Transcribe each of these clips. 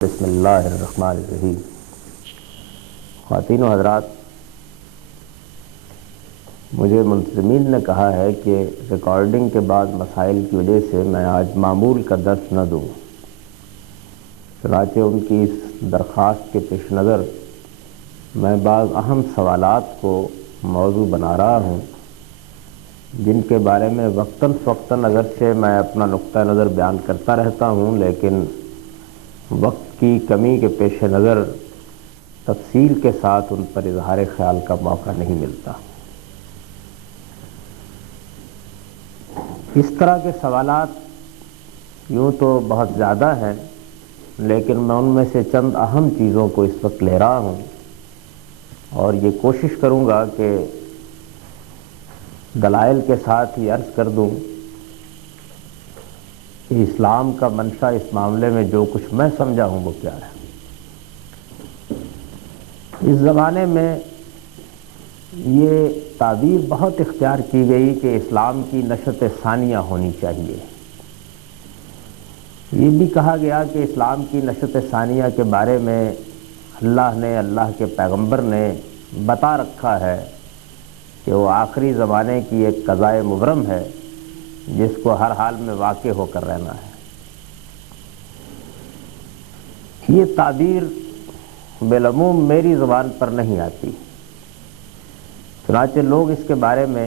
بسم اللہ الرحمن الرحیم۔ خواتین و حضرات، مجھے منتظمین نے کہا ہے کہ ریکارڈنگ کے بعد مسائل کی وجہ سے میں آج معمول کا درس نہ دوں، چنانچہ ان کی اس درخواست کے پیش نظر میں بعض اہم سوالات کو موضوع بنا رہا ہوں، جن کے بارے میں وقتاً فوقتاً اگرچہ میں اپنا نقطہ نظر بیان کرتا رہتا ہوں، لیکن وقت کی کمی کے پیش نظر تفصیل کے ساتھ ان پر اظہار خیال کا موقع نہیں ملتا۔ اس طرح کے سوالات یوں تو بہت زیادہ ہیں، لیکن میں ان میں سے چند اہم چیزوں کو اس وقت لے رہا ہوں اور یہ کوشش کروں گا کہ دلائل کے ساتھ ہی عرض کر دوں کہ اسلام کا منشا اس معاملے میں جو کچھ میں سمجھا ہوں وہ کیا ہے۔ اس زمانے میں یہ تعبیر بہت اختیار کی گئی کہ اسلام کی نشأت ثانیہ ہونی چاہیے۔ یہ بھی کہا گیا کہ اسلام کی نشأت ثانیہ کے بارے میں اللہ نے، اللہ کے پیغمبر نے بتا رکھا ہے کہ وہ آخری زمانے کی ایک قضائے مبرم ہے جس کو ہر حال میں واقع ہو کر رہنا ہے۔ یہ تعبیر بالعموم میری زبان پر نہیں آتی، چنانچہ لوگ اس کے بارے میں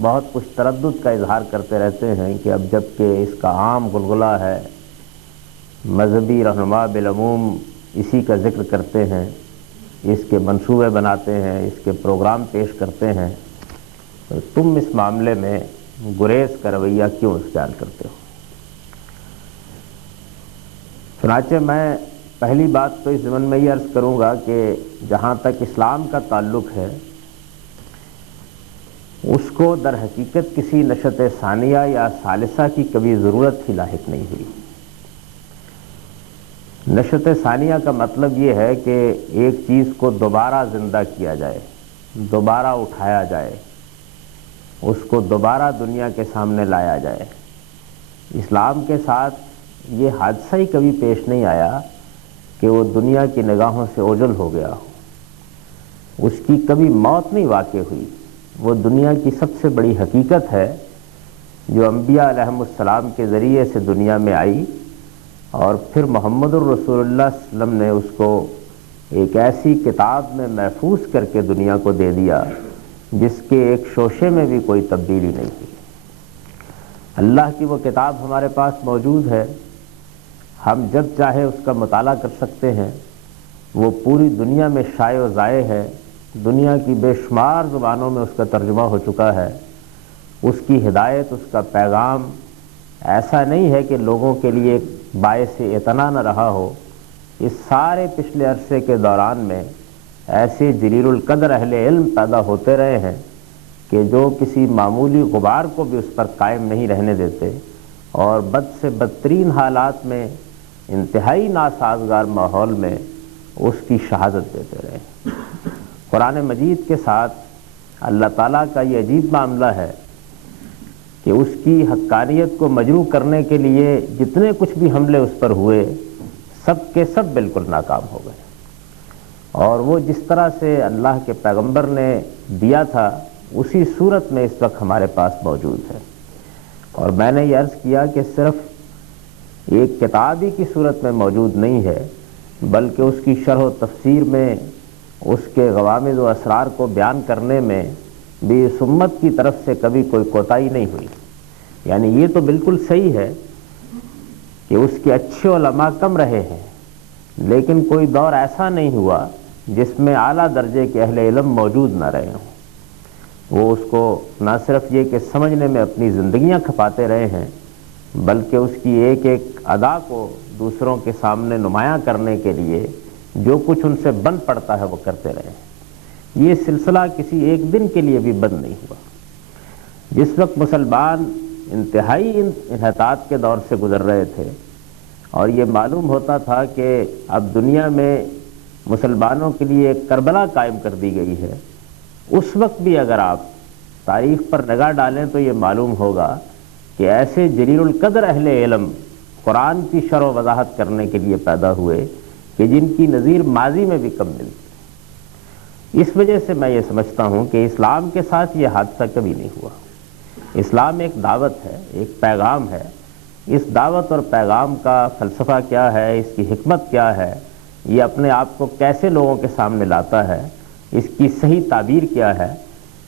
بہت کچھ تردد کا اظہار کرتے رہتے ہیں کہ اب جب کہ اس کا عام غلغلہ ہے، مذہبی رہنما بالعموم اسی کا ذکر کرتے ہیں، اس کے منصوبے بناتے ہیں، اس کے پروگرام پیش کرتے ہیں، تو تم اس معاملے میں گریز کا رویہ کیوں اختیار کرتے ہو؟ چنانچہ میں پہلی بات تو اس ضمن میں یہ عرض کروں گا کہ جہاں تک اسلام کا تعلق ہے، اس کو در حقیقت کسی نشأت ثانیہ یا ثالثہ کی کبھی ضرورت ہی لاحق نہیں ہوئی۔ نشأت ثانیہ کا مطلب یہ ہے کہ ایک چیز کو دوبارہ زندہ کیا جائے، دوبارہ اٹھایا جائے، اس کو دوبارہ دنیا کے سامنے لایا جائے۔ اسلام کے ساتھ یہ حادثہ ہی کبھی پیش نہیں آیا کہ وہ دنیا کی نگاہوں سے اوجھل ہو گیا ہو، اس کی کبھی موت نہیں واقع ہوئی۔ وہ دنیا کی سب سے بڑی حقیقت ہے جو انبیاء علیہم السلام کے ذریعے سے دنیا میں آئی، اور پھر محمد الرسول اللہ صلی اللہ علیہ وسلم نے اس کو ایک ایسی کتاب میں محفوظ کر کے دنیا کو دے دیا جس کے ایک شوشے میں بھی کوئی تبدیلی نہیں ہوئی۔ اللہ کی وہ کتاب ہمارے پاس موجود ہے، ہم جب چاہے اس کا مطالعہ کر سکتے ہیں، وہ پوری دنیا میں شائع و ذائع ہے، دنیا کی بے شمار زبانوں میں اس کا ترجمہ ہو چکا ہے۔ اس کی ہدایت، اس کا پیغام ایسا نہیں ہے کہ لوگوں کے لیے باعث اطمینان نہ رہا ہو۔ اس سارے پچھلے عرصے کے دوران میں ایسے جلیل القدر اہل علم پیدا ہوتے رہے ہیں کہ جو کسی معمولی غبار کو بھی اس پر قائم نہیں رہنے دیتے، اور بد سے بدترین حالات میں، انتہائی ناسازگار ماحول میں اس کی شہادت دیتے رہے۔ قرآن مجید کے ساتھ اللہ تعالیٰ کا یہ عجیب معاملہ ہے کہ اس کی حقانیت کو مجروح کرنے کے لیے جتنے کچھ بھی حملے اس پر ہوئے، سب کے سب بالکل ناکام ہو گئے، اور وہ جس طرح سے اللہ کے پیغمبر نے دیا تھا اسی صورت میں اس وقت ہمارے پاس موجود ہے۔ اور میں نے یہ عرض کیا کہ صرف ایک کتاب ہی کی صورت میں موجود نہیں ہے، بلکہ اس کی شرح و تفسیر میں، اس کے غوامض و اسرار کو بیان کرنے میں بھی اس امت کی طرف سے کبھی کوئی کوتاہی نہیں ہوئی۔ یعنی یہ تو بالکل صحیح ہے کہ اس کے اچھے علماء کم رہے ہیں، لیکن کوئی دور ایسا نہیں ہوا جس میں اعلیٰ درجے کے اہل علم موجود نہ رہے ہوں۔ وہ اس کو نہ صرف یہ کہ سمجھنے میں اپنی زندگیاں کھپاتے رہے ہیں، بلکہ اس کی ایک ایک ادا کو دوسروں کے سامنے نمایاں کرنے کے لیے جو کچھ ان سے بن پڑتا ہے وہ کرتے رہے ہیں۔ یہ سلسلہ کسی ایک دن کے لیے بھی بند نہیں ہوا۔ جس وقت مسلمان انتہائی انحطاط کے دور سے گزر رہے تھے اور یہ معلوم ہوتا تھا کہ اب دنیا میں مسلمانوں کے لیے ایک کربلا قائم کر دی گئی ہے، اس وقت بھی اگر آپ تاریخ پر نگاہ ڈالیں تو یہ معلوم ہوگا کہ ایسے جلیل القدر اہل علم قرآن کی شرح و وضاحت کرنے کے لیے پیدا ہوئے کہ جن کی نظیر ماضی میں بھی کم ملتی۔ اس وجہ سے میں یہ سمجھتا ہوں کہ اسلام کے ساتھ یہ حادثہ کبھی نہیں ہوا۔ اسلام ایک دعوت ہے، ایک پیغام ہے۔ اس دعوت اور پیغام کا فلسفہ کیا ہے، اس کی حکمت کیا ہے، یہ اپنے آپ کو کیسے لوگوں کے سامنے لاتا ہے، اس کی صحیح تعبیر کیا ہے،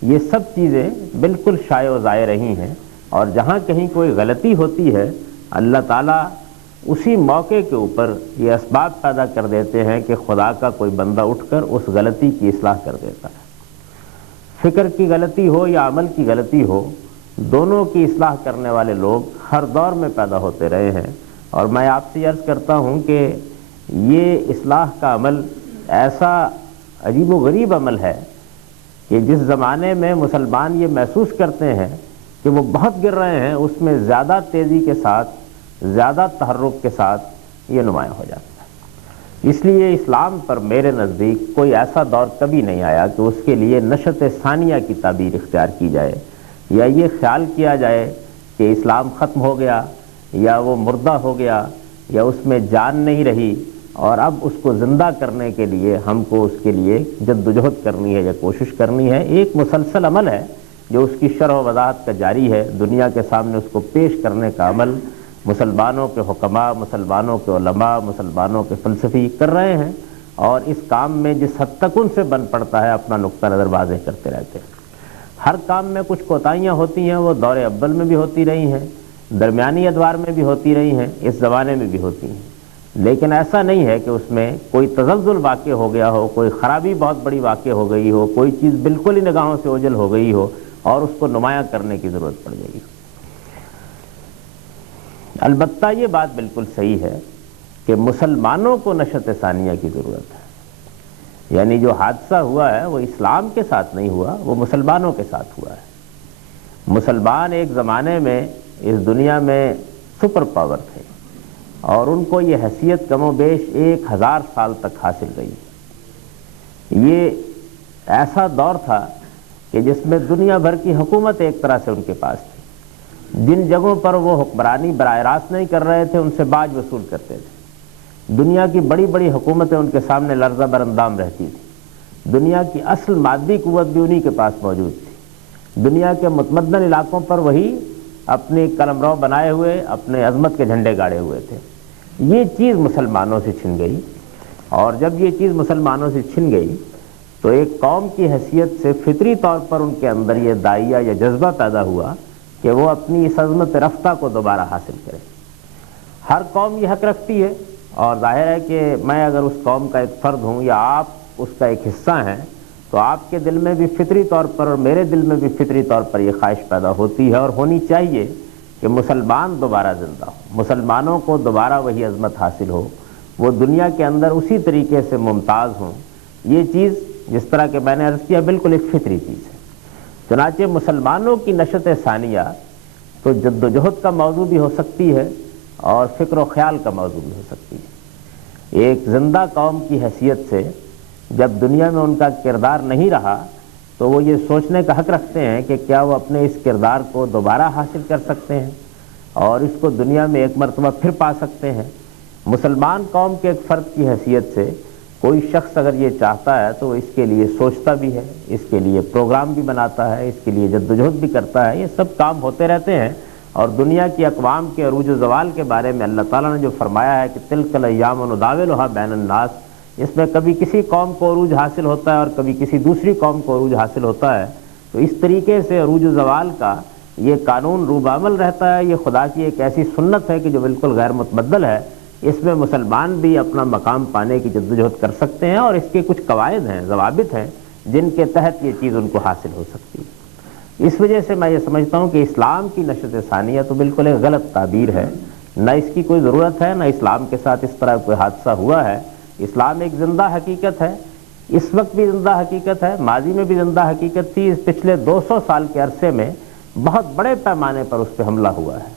یہ سب چیزیں بالکل شائع و ظاہر رہی ہیں۔ اور جہاں کہیں کوئی غلطی ہوتی ہے، اللہ تعالیٰ اسی موقع کے اوپر یہ اسباب پیدا کر دیتے ہیں کہ خدا کا کوئی بندہ اٹھ کر اس غلطی کی اصلاح کر دیتا ہے۔ فکر کی غلطی ہو یا عمل کی غلطی ہو، دونوں کی اصلاح کرنے والے لوگ ہر دور میں پیدا ہوتے رہے ہیں۔ اور میں آپ سے عرض کرتا ہوں کہ یہ اصلاح کا عمل ایسا عجیب و غریب عمل ہے کہ جس زمانے میں مسلمان یہ محسوس کرتے ہیں کہ وہ بہت گر رہے ہیں، اس میں زیادہ تیزی کے ساتھ، زیادہ تحرک کے ساتھ یہ نمایاں ہو جاتا ہے۔ اس لیے اسلام پر میرے نزدیک کوئی ایسا دور کبھی نہیں آیا کہ اس کے لیے نشأت ثانیہ کی تعبیر اختیار کی جائے، یا یہ خیال کیا جائے کہ اسلام ختم ہو گیا، یا وہ مردہ ہو گیا، یا اس میں جان نہیں رہی، اور اب اس کو زندہ کرنے کے لیے ہم کو اس کے لیے جدوجہد کرنی ہے یا کوشش کرنی ہے۔ ایک مسلسل عمل ہے جو اس کی شرح و وضاحت کا جاری ہے، دنیا کے سامنے اس کو پیش کرنے کا عمل مسلمانوں کے حکماء، مسلمانوں کے علماء، مسلمانوں کے فلسفی کر رہے ہیں، اور اس کام میں جس حد تک ان سے بن پڑتا ہے اپنا نقطہ نظر واضح کرتے رہتے ہیں۔ ہر کام میں کچھ کوتاہیاں ہوتی ہیں، وہ دور اول میں بھی ہوتی رہی ہیں، درمیانی ادوار میں بھی ہوتی رہی ہیں، اس زمانے میں بھی ہوتی ہیں، لیکن ایسا نہیں ہے کہ اس میں کوئی تزلزل واقع ہو گیا ہو، کوئی خرابی بہت بڑی واقع ہو گئی ہو، کوئی چیز بالکل ہی نگاہوں سے اوجھل ہو گئی ہو اور اس کو نمایاں کرنے کی ضرورت پڑ گئی۔ البتہ یہ بات بالکل صحیح ہے کہ مسلمانوں کو نشأت ثانیہ کی ضرورت ہے، یعنی جو حادثہ ہوا ہے وہ اسلام کے ساتھ نہیں ہوا، وہ مسلمانوں کے ساتھ ہوا ہے۔ مسلمان ایک زمانے میں اس دنیا میں سپر پاور تھے، اور ان کو یہ حیثیت کم و بیش 1000 سال تک حاصل رہی۔ یہ ایسا دور تھا کہ جس میں دنیا بھر کی حکومت ایک طرح سے ان کے پاس تھی۔ جن جگہوں پر وہ حکمرانی براہ راست نہیں کر رہے تھے، ان سے باج وصول کرتے تھے۔ دنیا کی بڑی بڑی حکومتیں ان کے سامنے لرزہ براندام رہتی تھیں۔ دنیا کی اصل مادی قوت بھی انہی کے پاس موجود تھی۔ دنیا کے متمدن علاقوں پر وہی اپنے قلمرو بنائے ہوئے، اپنے عظمت کے جھنڈے گاڑے ہوئے تھے۔ یہ چیز مسلمانوں سے چھن گئی، اور جب یہ چیز مسلمانوں سے چھن گئی تو ایک قوم کی حیثیت سے فطری طور پر ان کے اندر یہ داعیہ یا جذبہ پیدا ہوا کہ وہ اپنی اس عظمت رفتہ کو دوبارہ حاصل کرے۔ ہر قوم یہ حق رکھتی ہے، اور ظاہر ہے کہ میں اگر اس قوم کا ایک فرد ہوں یا آپ اس کا ایک حصہ ہیں تو آپ کے دل میں بھی فطری طور پر اور میرے دل میں بھی فطری طور پر یہ خواہش پیدا ہوتی ہے اور ہونی چاہیے کہ مسلمان دوبارہ زندہ ہو، مسلمانوں کو دوبارہ وہی عظمت حاصل ہو، وہ دنیا کے اندر اسی طریقے سے ممتاز ہوں۔ یہ چیز جس طرح کہ میں نے عرض کیا بالکل ایک فطری چیز ہے۔ چنانچہ مسلمانوں کی نشأت ثانیہ تو جد و جہد کا موضوع بھی ہو سکتی ہے اور فکر و خیال کا موضوع بھی ہو سکتی ہے۔ ایک زندہ قوم کی حیثیت سے جب دنیا میں ان کا کردار نہیں رہا تو وہ یہ سوچنے کا حق رکھتے ہیں کہ کیا وہ اپنے اس کردار کو دوبارہ حاصل کر سکتے ہیں اور اس کو دنیا میں ایک مرتبہ پھر پا سکتے ہیں۔ مسلمان قوم کے ایک فرد کی حیثیت سے کوئی شخص اگر یہ چاہتا ہے تو وہ اس کے لیے سوچتا بھی ہے، اس کے لیے پروگرام بھی بناتا ہے، اس کے لیے جدوجہد بھی کرتا ہے۔ یہ سب کام ہوتے رہتے ہیں، اور دنیا کی اقوام کے عروج و زوال کے بارے میں اللہ تعالیٰ نے جو فرمایا ہے کہ تلک الایام نداولها بین الناس، اس میں کبھی کسی قوم کو عروج حاصل ہوتا ہے اور کبھی کسی دوسری قوم کو عروج حاصل ہوتا ہے۔ تو اس طریقے سے عروج و زوال کا یہ قانون روب عمل رہتا ہے۔ یہ خدا کی ایک ایسی سنت ہے کہ جو بالکل غیر متبدل ہے۔ اس میں مسلمان بھی اپنا مقام پانے کی جدوجہد کر سکتے ہیں، اور اس کے کچھ قواعد ہیں، ضوابط ہیں جن کے تحت یہ چیز ان کو حاصل ہو سکتی ہے۔ اس وجہ سے میں یہ سمجھتا ہوں کہ اسلام کی نشأت ثانیہ تو بالکل ایک غلط تعبیر ہے، نہ اس کی کوئی ضرورت ہے، نہ اسلام کے ساتھ اس طرح کوئی حادثہ ہوا ہے۔ اسلام ایک زندہ حقیقت ہے، اس وقت بھی زندہ حقیقت ہے، ماضی میں بھی زندہ حقیقت تھی۔ اس پچھلے 200 سال کے عرصے میں بہت بڑے پیمانے پر اس پہ حملہ ہوا ہے،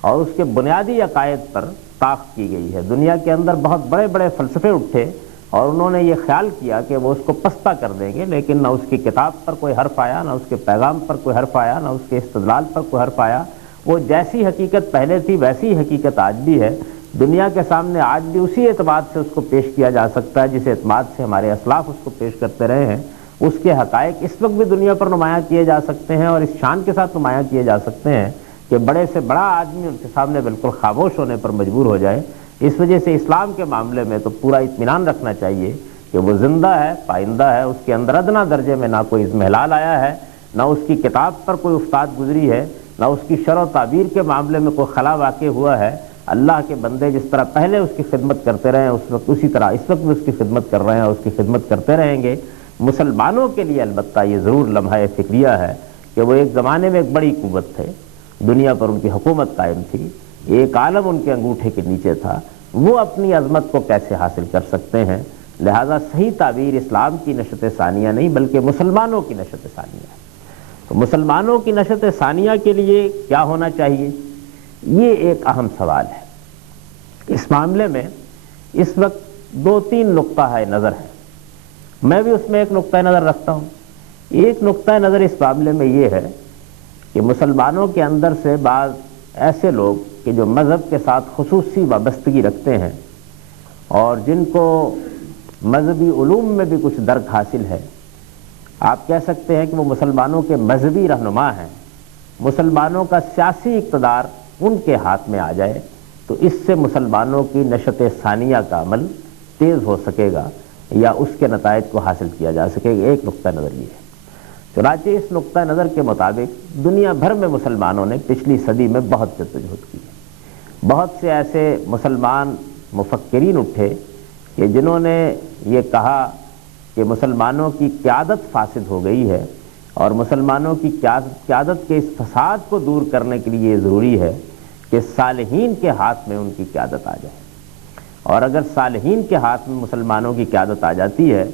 اور اس کے بنیادی عقائد پر طاق کی گئی ہے۔ دنیا کے اندر بہت بڑے بڑے فلسفے اٹھے اور انہوں نے یہ خیال کیا کہ وہ اس کو پستہ کر دیں گے، لیکن نہ اس کی کتاب پر کوئی حرف آیا، نہ اس کے پیغام پر کوئی حرف آیا، نہ اس کے استدلال پر کوئی حرف آیا۔ وہ جیسی حقیقت پہلے تھی ویسی حقیقت آج بھی ہے دنیا کے سامنے آج بھی اسی اعتبار سے اس کو پیش کیا جا سکتا ہے جس اعتبار سے ہمارے اسلاف اس کو پیش کرتے رہے ہیں. اس کے حقائق اس وقت بھی دنیا پر نمایاں کیے جا سکتے ہیں اور اس شان کے ساتھ نمایاں کیے جا سکتے ہیں کہ بڑے سے بڑا آدمی ان کے سامنے بالکل خاموش ہونے پر مجبور ہو جائے. اس وجہ سے اسلام کے معاملے میں تو پورا اطمینان رکھنا چاہیے کہ وہ زندہ ہے، پائندہ ہے، اس کے اندر ادنا درجے میں نہ کوئی اضمحلال آیا ہے، نہ اس کی کتاب پر کوئی افتاد گزری ہے، نہ اس کی شرح و تعبیر کے معاملے میں کوئی خلا واقع ہوا ہے. اللہ کے بندے جس طرح پہلے اس کی خدمت کرتے رہے ہیں اس وقت اسی طرح اس وقت بھی اس کی خدمت کر رہے ہیں اور اس کی خدمت کرتے رہیں گے. مسلمانوں کے لیے البتہ یہ ضرور لمحہ فکریہ ہے کہ وہ ایک زمانے میں ایک بڑی قوت تھے، دنیا پر ان کی حکومت قائم تھی، ایک عالم ان کے انگوٹھے کے نیچے تھا. وہ اپنی عظمت کو کیسے حاصل کر سکتے ہیں؟ لہذا صحیح تعبیر اسلام کی نشت ثانیہ نہیں بلکہ مسلمانوں کی نشت ثانیہ ہے. تو مسلمانوں کی نشت ثانیہ کے لیے کیا ہونا چاہیے؟ یہ ایک اہم سوال ہے. اس معاملے میں اس وقت 2-3 نقطہ نظر ہیں. میں بھی اس میں ایک نقطہ نظر رکھتا ہوں. ایک نقطہ نظر اس معاملے میں یہ ہے کہ مسلمانوں کے اندر سے بعض ایسے لوگ کہ جو مذہب کے ساتھ خصوصی وابستگی رکھتے ہیں اور جن کو مذہبی علوم میں بھی کچھ درک حاصل ہے، آپ کہہ سکتے ہیں کہ وہ مسلمانوں کے مذہبی رہنما ہیں. مسلمانوں کا سیاسی اقتدار ان کے ہاتھ میں آ جائے تو اس سے مسلمانوں کی نشت ثانیہ کا عمل تیز ہو سکے گا یا اس کے نتائج کو حاصل کیا جا سکے گا. ایک نقطہ نظر یہ ہے. چنانچہ اس نقطہ نظر کے مطابق دنیا بھر میں مسلمانوں نے پچھلی صدی میں بہت جدوجہد کی ہے. بہت سے ایسے مسلمان مفکرین اٹھے کہ جنہوں نے یہ کہا کہ مسلمانوں کی قیادت فاسد ہو گئی ہے اور مسلمانوں کی قیادت کے اس فساد کو دور کرنے کے لیے یہ ضروری ہے کہ صالحین کے ہاتھ میں ان کی قیادت آ جائے. اور اگر صالحین کے ہاتھ میں مسلمانوں کی قیادت آ جاتی ہے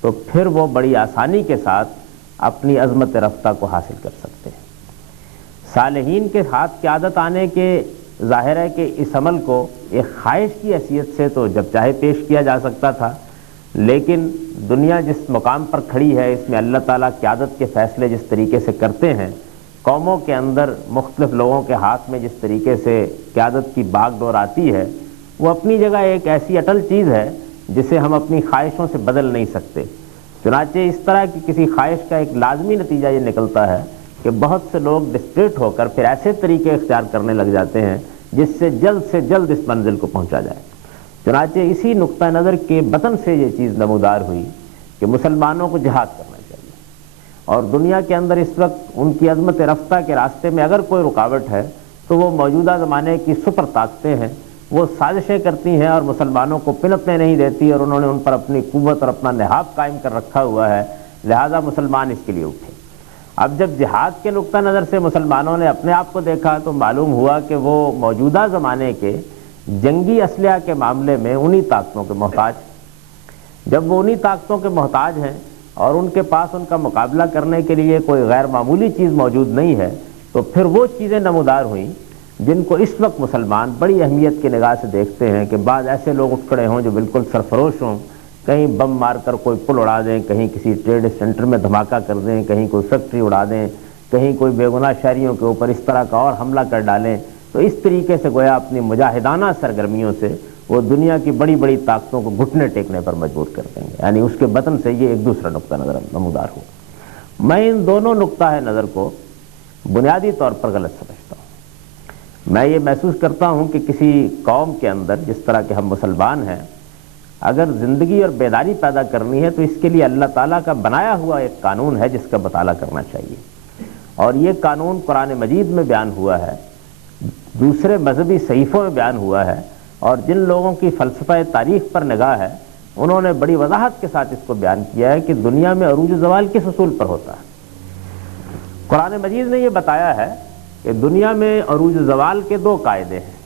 تو پھر وہ بڑی آسانی کے ساتھ اپنی عظمت رفتہ کو حاصل کر سکتے ہیں. صالحین کے ہاتھ قیادت آنے کے ظاہر ہے کہ اس عمل کو ایک خواہش کی حیثیت سے تو جب چاہے پیش کیا جا سکتا تھا، لیکن دنیا جس مقام پر کھڑی ہے اس میں اللہ تعالیٰ قیادت کے فیصلے جس طریقے سے کرتے ہیں، قوموں کے اندر مختلف لوگوں کے ہاتھ میں جس طریقے سے قیادت کی باغ ڈور آتی ہے، وہ اپنی جگہ ایک ایسی اٹل چیز ہے جسے ہم اپنی خواہشوں سے بدل نہیں سکتے. چنانچہ اس طرح کی کسی خواہش کا ایک لازمی نتیجہ یہ نکلتا ہے کہ بہت سے لوگ ڈسپریٹ ہو کر پھر ایسے طریقے اختیار کرنے لگ جاتے ہیں جس سے جلد اس منزل کو پہنچا جائے. چنانچہ اسی نقطہ نظر کے بطن سے یہ چیز نمودار ہوئی کہ مسلمانوں کو جہاد کرنا چاہیے اور دنیا کے اندر اس وقت ان کی عظمت رفتہ کے راستے میں اگر کوئی رکاوٹ ہے تو وہ موجودہ زمانے کی سپر طاقتیں ہیں. وہ سازشیں کرتی ہیں اور مسلمانوں کو پنپنے نہیں دیتی اور انہوں نے ان پر اپنی قوت اور اپنا نہاد قائم کر رکھا ہوا ہے. لہذا مسلمان اس کے لیے اٹھے. اب جب جہاد کے نقطہ نظر سے مسلمانوں نے اپنے آپ کو دیکھا تو معلوم ہوا کہ وہ موجودہ زمانے کے جنگی اسلحہ کے معاملے میں انہی طاقتوں کے محتاج. جب وہ انہی طاقتوں کے محتاج ہیں اور ان کے پاس ان کا مقابلہ کرنے کے لیے کوئی غیر معمولی چیز موجود نہیں ہے تو پھر وہ چیزیں نمودار ہوئیں جن کو اس وقت مسلمان بڑی اہمیت کی نگاہ سے دیکھتے ہیں کہ بعض ایسے لوگ اٹھ کھڑے ہوں جو بالکل سرفروش ہوں، کہیں بم مار کر کوئی پل اڑا دیں، کہیں کسی ٹریڈ سینٹر میں دھماکہ کر دیں، کہیں کوئی فیکٹری اڑا دیں، کہیں کوئی بے گناہ شہریوں کے اوپر اس طرح کا اور حملہ کر ڈالیں. تو اس طریقے سے گویا اپنی مجاہدانہ سرگرمیوں سے وہ دنیا کی بڑی بڑی طاقتوں کو گھٹنے ٹیکنے پر مجبور کر دیں گے. یعنی اس کے بطن سے یہ ایک دوسرا نقطہ نظر نمودار ہو. میں ان دونوں نقطہ نظر کو بنیادی طور پر غلط سمجھتا ہوں. میں یہ محسوس کرتا ہوں کہ کسی قوم کے اندر جس طرح کے ہم مسلمان ہیں، اگر زندگی اور بیداری پیدا کرنی ہے تو اس کے لیے اللہ تعالیٰ کا بنایا ہوا ایک قانون ہے جس کا مطالعہ کرنا چاہیے. اور یہ قانون قرآن مجید میں بیان ہوا ہے، دوسرے مذہبی صحیفوں میں بیان ہوا ہے، اور جن لوگوں کی فلسفہ تاریخ پر نگاہ ہے انہوں نے بڑی وضاحت کے ساتھ اس کو بیان کیا ہے کہ دنیا میں عروج و زوال کس اصول پر ہوتا ہے. قرآن مجید نے یہ بتایا ہے کہ دنیا میں عروج و زوال کے 2 قاعدے ہیں.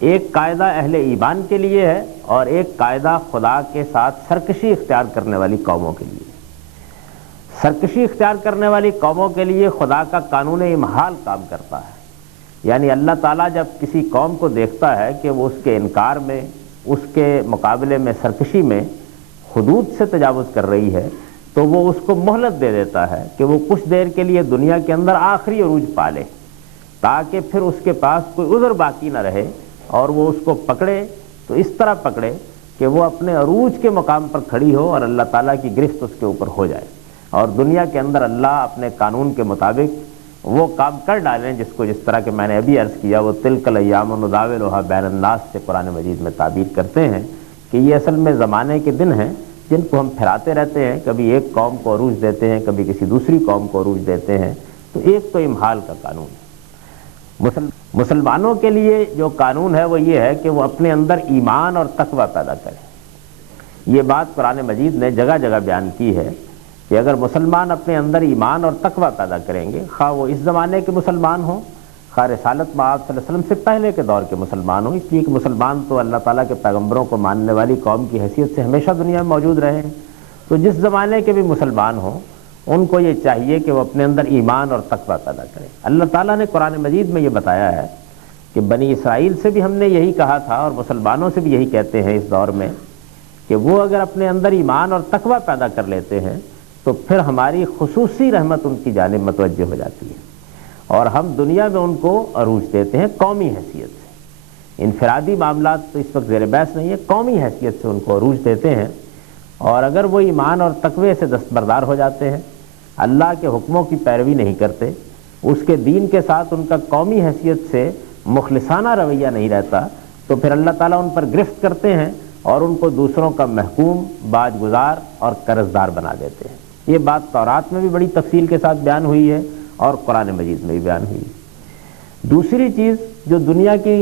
ایک قاعدہ اہل ایمان کے لیے ہے اور ایک قاعدہ خدا کے ساتھ سرکشی اختیار کرنے والی قوموں کے لیے. سرکشی اختیار کرنے والی قوموں کے لیے خدا کا قانون امحال کام کرتا ہے. یعنی اللہ تعالیٰ جب کسی قوم کو دیکھتا ہے کہ وہ اس کے انکار میں، اس کے مقابلے میں سرکشی میں حدود سے تجاوز کر رہی ہے تو وہ اس کو مہلت دے دیتا ہے کہ وہ کچھ دیر کے لیے دنیا کے اندر آخری عروج پالے، تاکہ پھر اس کے پاس کوئی عذر باقی نہ رہے اور وہ اس کو پکڑے تو اس طرح پکڑے کہ وہ اپنے عروج کے مقام پر کھڑی ہو اور اللہ تعالیٰ کی گرفت اس کے اوپر ہو جائے، اور دنیا کے اندر اللہ اپنے قانون کے مطابق وہ کام کر ڈالیں جس کو، جس طرح کہ میں نے ابھی عرض کیا، وہ تلک الایام نداولها بین الناس سے قرآن مجید میں تعبیر کرتے ہیں کہ یہ اصل میں زمانے کے دن ہیں جن کو ہم پھراتے رہتے ہیں، کبھی ایک قوم کو عروج دیتے ہیں، کبھی کسی دوسری قوم کو عروج دیتے ہیں۔ تو ایک تو امہال کا قانون ہے۔ مسلمانوں کے لیے جو قانون ہے وہ یہ ہے کہ وہ اپنے اندر ایمان اور تقوی پیدا کریں۔ یہ بات قرآن مجید نے جگہ جگہ بیان کی ہے کہ اگر مسلمان اپنے اندر ایمان اور تقوی پیدا کریں گے، خواہ وہ اس زمانے کے مسلمان ہوں، خواہ رسالت مآب صلی اللہ علیہ وسلم سے پہلے کے دور کے مسلمان ہوں، اس لیے کہ مسلمان تو اللہ تعالیٰ کے پیغمبروں کو ماننے والی قوم کی حیثیت سے ہمیشہ دنیا میں موجود رہے ہیں، تو جس زمانے کے بھی مسلمان ہوں ان کو یہ چاہیے کہ وہ اپنے اندر ایمان اور تقوی پیدا کریں۔ اللہ تعالیٰ نے قرآن مجید میں یہ بتایا ہے کہ بنی اسرائیل سے بھی ہم نے یہی کہا تھا اور مسلمانوں سے بھی یہی کہتے ہیں اس دور میں کہ وہ اگر اپنے اندر ایمان اور تقوی پیدا کر لیتے ہیں تو پھر ہماری خصوصی رحمت ان کی جانب متوجہ ہو جاتی ہے، اور ہم دنیا میں ان کو عروج دیتے ہیں قومی حیثیت سے۔ انفرادی معاملات تو اس وقت زیر بحث نہیں ہے، قومی حیثیت سے ان کو عروج دیتے ہیں، اور اگر وہ ایمان اور تقوی سے دستبردار ہو جاتے ہیں، اللہ کے حکموں کی پیروی نہیں کرتے، اس کے دین کے ساتھ ان کا قومی حیثیت سے مخلصانہ رویہ نہیں رہتا، تو پھر اللہ تعالیٰ ان پر گرفت کرتے ہیں اور ان کو دوسروں کا محکوم، باج گزار اور قرض دار بنا دیتے ہیں۔ یہ بات تورات میں بھی بڑی تفصیل کے ساتھ بیان ہوئی ہے اور قرآن مجید میں بھی بیان ہوئی ہے۔ دوسری چیز جو دنیا کی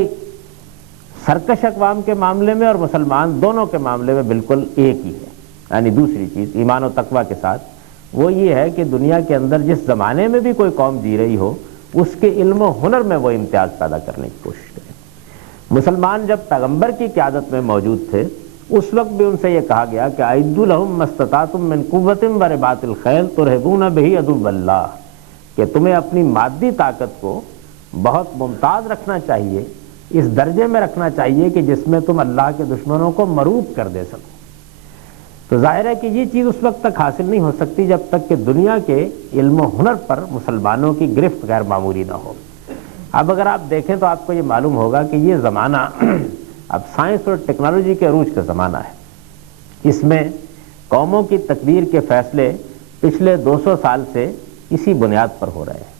سرکش اقوام کے معاملے میں اور مسلمان دونوں کے معاملے میں بالکل ایک ہی ہے، یعنی دوسری چیز ایمان و تقوی کے ساتھ، وہ یہ ہے کہ دنیا کے اندر جس زمانے میں بھی کوئی قوم جی رہی ہو اس کے علم و ہنر میں وہ امتیاز پیدا کرنے کی کوشش کرے۔ مسلمان جب پیغمبر کی قیادت میں موجود تھے اس وقت بھی ان سے یہ کہا گیا کہ اعدوا لهم ما استطعتم من قوۃ ورباط الخیل ترہبون بہ عدو اللہ، کہ تمہیں اپنی مادی طاقت کو بہت ممتاز رکھنا چاہیے، اس درجے میں رکھنا چاہیے کہ جس میں تم اللہ کے دشمنوں کو مروب کر دے سکو۔ تو ظاہر ہے کہ یہ چیز اس وقت تک حاصل نہیں ہو سکتی جب تک کہ دنیا کے علم و ہنر پر مسلمانوں کی گرفت غیر معمولی نہ ہو۔ اب اگر آپ دیکھیں تو آپ کو یہ معلوم ہوگا کہ یہ زمانہ اب سائنس اور ٹیکنالوجی کے عروج کا زمانہ ہے۔ اس میں قوموں کی تقدیر کے فیصلے پچھلے 200 سال سے اسی بنیاد پر ہو رہے ہیں،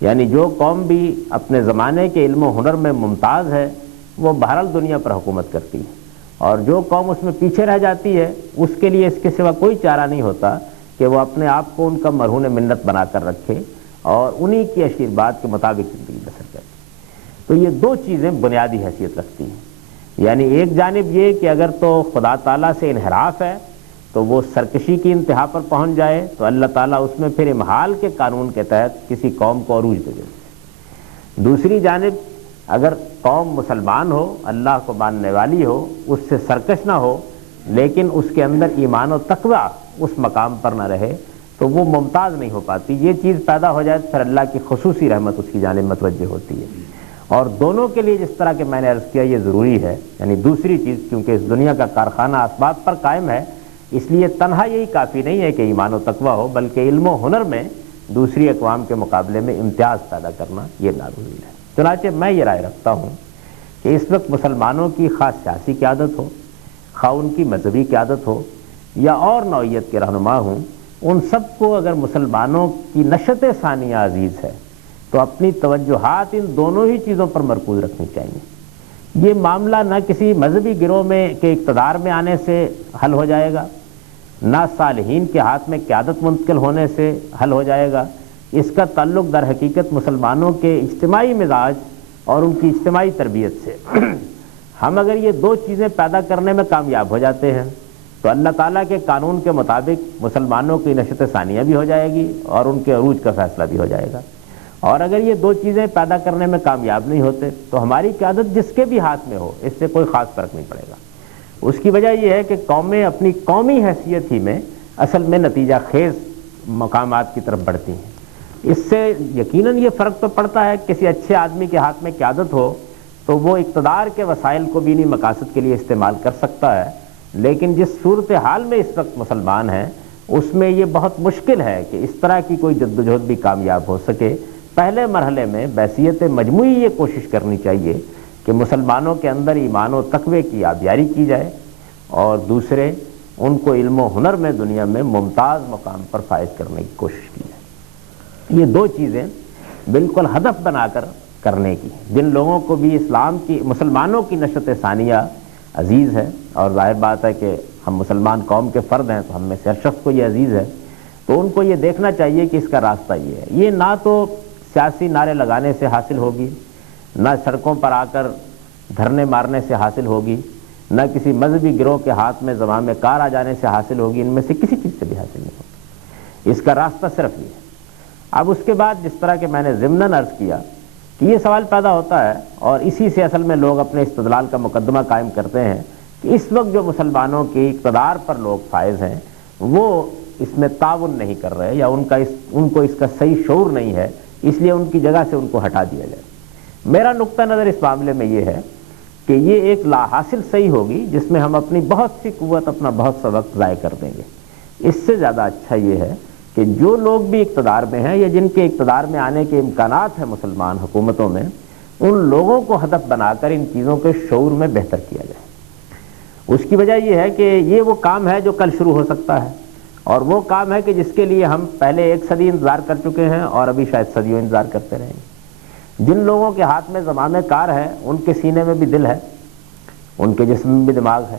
یعنی جو قوم بھی اپنے زمانے کے علم و ہنر میں ممتاز ہے وہ بہرحال دنیا پر حکومت کرتی ہے، اور جو قوم اس میں پیچھے رہ جاتی ہے اس کے لیے اس کے سوا کوئی چارہ نہیں ہوتا کہ وہ اپنے آپ کو ان کا مرہون منت بنا کر رکھے اور انہی کی آشیرواد کے مطابق زندگی بسر کرے۔ تو یہ دو چیزیں بنیادی حیثیت رکھتی ہیں، یعنی ایک جانب یہ کہ اگر تو خدا تعالیٰ سے انحراف ہے تو وہ سرکشی کی انتہا پر پہنچ جائے تو اللہ تعالیٰ اس میں پھر امہال کے قانون کے تحت کسی قوم کو عروج دے دیتے ہیں۔ دوسری جانب اگر قوم مسلمان ہو، اللہ کو ماننے والی ہو، اس سے سرکش نہ ہو، لیکن اس کے اندر ایمان و تقوی اس مقام پر نہ رہے تو وہ ممتاز نہیں ہو پاتی۔ یہ چیز پیدا ہو جائے تو پھر اللہ کی خصوصی رحمت اس کی جانب متوجہ ہوتی ہے، اور دونوں کے لیے جس طرح کہ میں نے عرض کیا یہ ضروری ہے، یعنی دوسری چیز کیونکہ اس دنیا کا کارخانہ اسباب پر قائم ہے، اس لیے تنہا یہی کافی نہیں ہے کہ ایمان و تقوی ہو، بلکہ علم و ہنر میں دوسری اقوام کے مقابلے میں امتیاز پیدا کرنا یہ ناگزیر ہے۔ چنانچہ میں یہ رائے رکھتا ہوں کہ اس وقت مسلمانوں کی خاص سیاسی قیادت ہو، خواہ ان کی مذہبی قیادت ہو یا اور نوعیت کے رہنما ہوں، ان سب کو اگر مسلمانوں کی نشت ثانیہ عزیز ہے تو اپنی توجہات ان دونوں ہی چیزوں پر مرکوز رکھنی چاہیے۔ یہ معاملہ نہ کسی مذہبی گروہ میں کے اقتدار میں آنے سے حل ہو جائے گا، نہ صالحین کے ہاتھ میں قیادت منتقل ہونے سے حل ہو جائے گا، اس کا تعلق در حقیقت مسلمانوں کے اجتماعی مزاج اور ان کی اجتماعی تربیت سے۔ ہم اگر یہ دو چیزیں پیدا کرنے میں کامیاب ہو جاتے ہیں تو اللہ تعالیٰ کے قانون کے مطابق مسلمانوں کی نشت ثانیہ بھی ہو جائے گی اور ان کے عروج کا فیصلہ بھی ہو جائے گا، اور اگر یہ دو چیزیں پیدا کرنے میں کامیاب نہیں ہوتے تو ہماری قیادت جس کے بھی ہاتھ میں ہو اس سے کوئی خاص فرق نہیں پڑے گا۔ اس کی وجہ یہ ہے کہ قومیں اپنی قومی حیثیت ہی میں اصل میں نتیجہ خیز مقامات کی طرف بڑھتی ہیں۔ اس سے یقیناً یہ فرق تو پڑتا ہے، کسی اچھے آدمی کے ہاتھ میں قیادت ہو تو وہ اقتدار کے وسائل کو بھی انہی مقاصد کے لیے استعمال کر سکتا ہے، لیکن جس صورتحال میں اس وقت مسلمان ہیں اس میں یہ بہت مشکل ہے کہ اس طرح کی کوئی جدوجہد بھی کامیاب ہو سکے۔ پہلے مرحلے میں بحیثیت مجموعی یہ کوشش کرنی چاہیے کہ مسلمانوں کے اندر ایمان و تقوی کی آبیاری کی جائے، اور دوسرے ان کو علم و ہنر میں دنیا میں ممتاز مقام پر فائز کرنے کی کوشش کی جائے۔ یہ دو چیزیں بالکل ہدف بنا کر کرنے کی، جن لوگوں کو بھی اسلام کی مسلمانوں کی نشت ثانیہ عزیز ہے، اور ظاہر بات ہے کہ ہم مسلمان قوم کے فرد ہیں تو ہم میں سے ہر شخص کو یہ عزیز ہے، تو ان کو یہ دیکھنا چاہیے کہ اس کا راستہ یہ ہے۔ یہ نہ تو سیاسی نعرے لگانے سے حاصل ہوگی، نہ سڑکوں پر آ کر دھرنے مارنے سے حاصل ہوگی، نہ کسی مذہبی گروہ کے ہاتھ میں زمام کار آ جانے سے حاصل ہوگی، ان میں سے کسی چیز سے بھی حاصل نہیں ہوگی۔ اس کا راستہ صرف یہ ہے۔ اب اس کے بعد جس طرح کہ میں نے ضمناً عرض کیا کہ یہ سوال پیدا ہوتا ہے، اور اسی سے اصل میں لوگ اپنے استدلال کا مقدمہ قائم کرتے ہیں کہ اس وقت جو مسلمانوں کی اقتدار پر لوگ فائز ہیں وہ اس میں تعاون نہیں کر رہے، یا ان کو اس کا صحیح شعور نہیں ہے، اس لیے ان کی جگہ سے ان کو ہٹا دیا جائے۔ میرا نقطہ نظر اس معاملے میں یہ ہے کہ یہ ایک لا حاصل صحیح ہوگی جس میں ہم اپنی بہت سی قوت، اپنا بہت سا وقت ضائع کر دیں گے۔ اس سے زیادہ اچھا یہ ہے کہ جو لوگ بھی اقتدار میں ہیں یا جن کے اقتدار میں آنے کے امکانات ہیں مسلمان حکومتوں میں، ان لوگوں کو ہدف بنا کر ان چیزوں کے شعور میں بہتر کیا جائے۔ اس کی وجہ یہ ہے کہ یہ وہ کام ہے جو کل شروع ہو سکتا ہے، اور وہ کام ہے کہ جس کے لیے ہم پہلے 1 صدی انتظار کر چکے ہیں اور ابھی شاید صدیوں انتظار کرتے رہیں گے۔ جن لوگوں کے ہاتھ میں زمام کار ہے، ان کے سینے میں بھی دل ہے، ان کے جسم میں بھی دماغ ہے،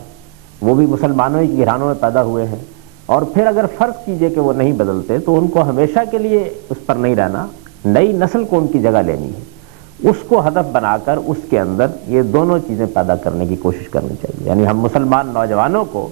وہ بھی مسلمانوں ہی گھرانوں میں پیدا ہوئے ہیں، اور پھر اگر فرض کیجئے کہ وہ نہیں بدلتے تو ان کو ہمیشہ کے لیے اس پر نہیں رہنا، نئی نسل کو ان کی جگہ لینی ہے۔ اس کو ہدف بنا کر اس کے اندر یہ دونوں چیزیں پیدا کرنے کی کوشش کرنی چاہیے، یعنی ہم مسلمان نوجوانوں کو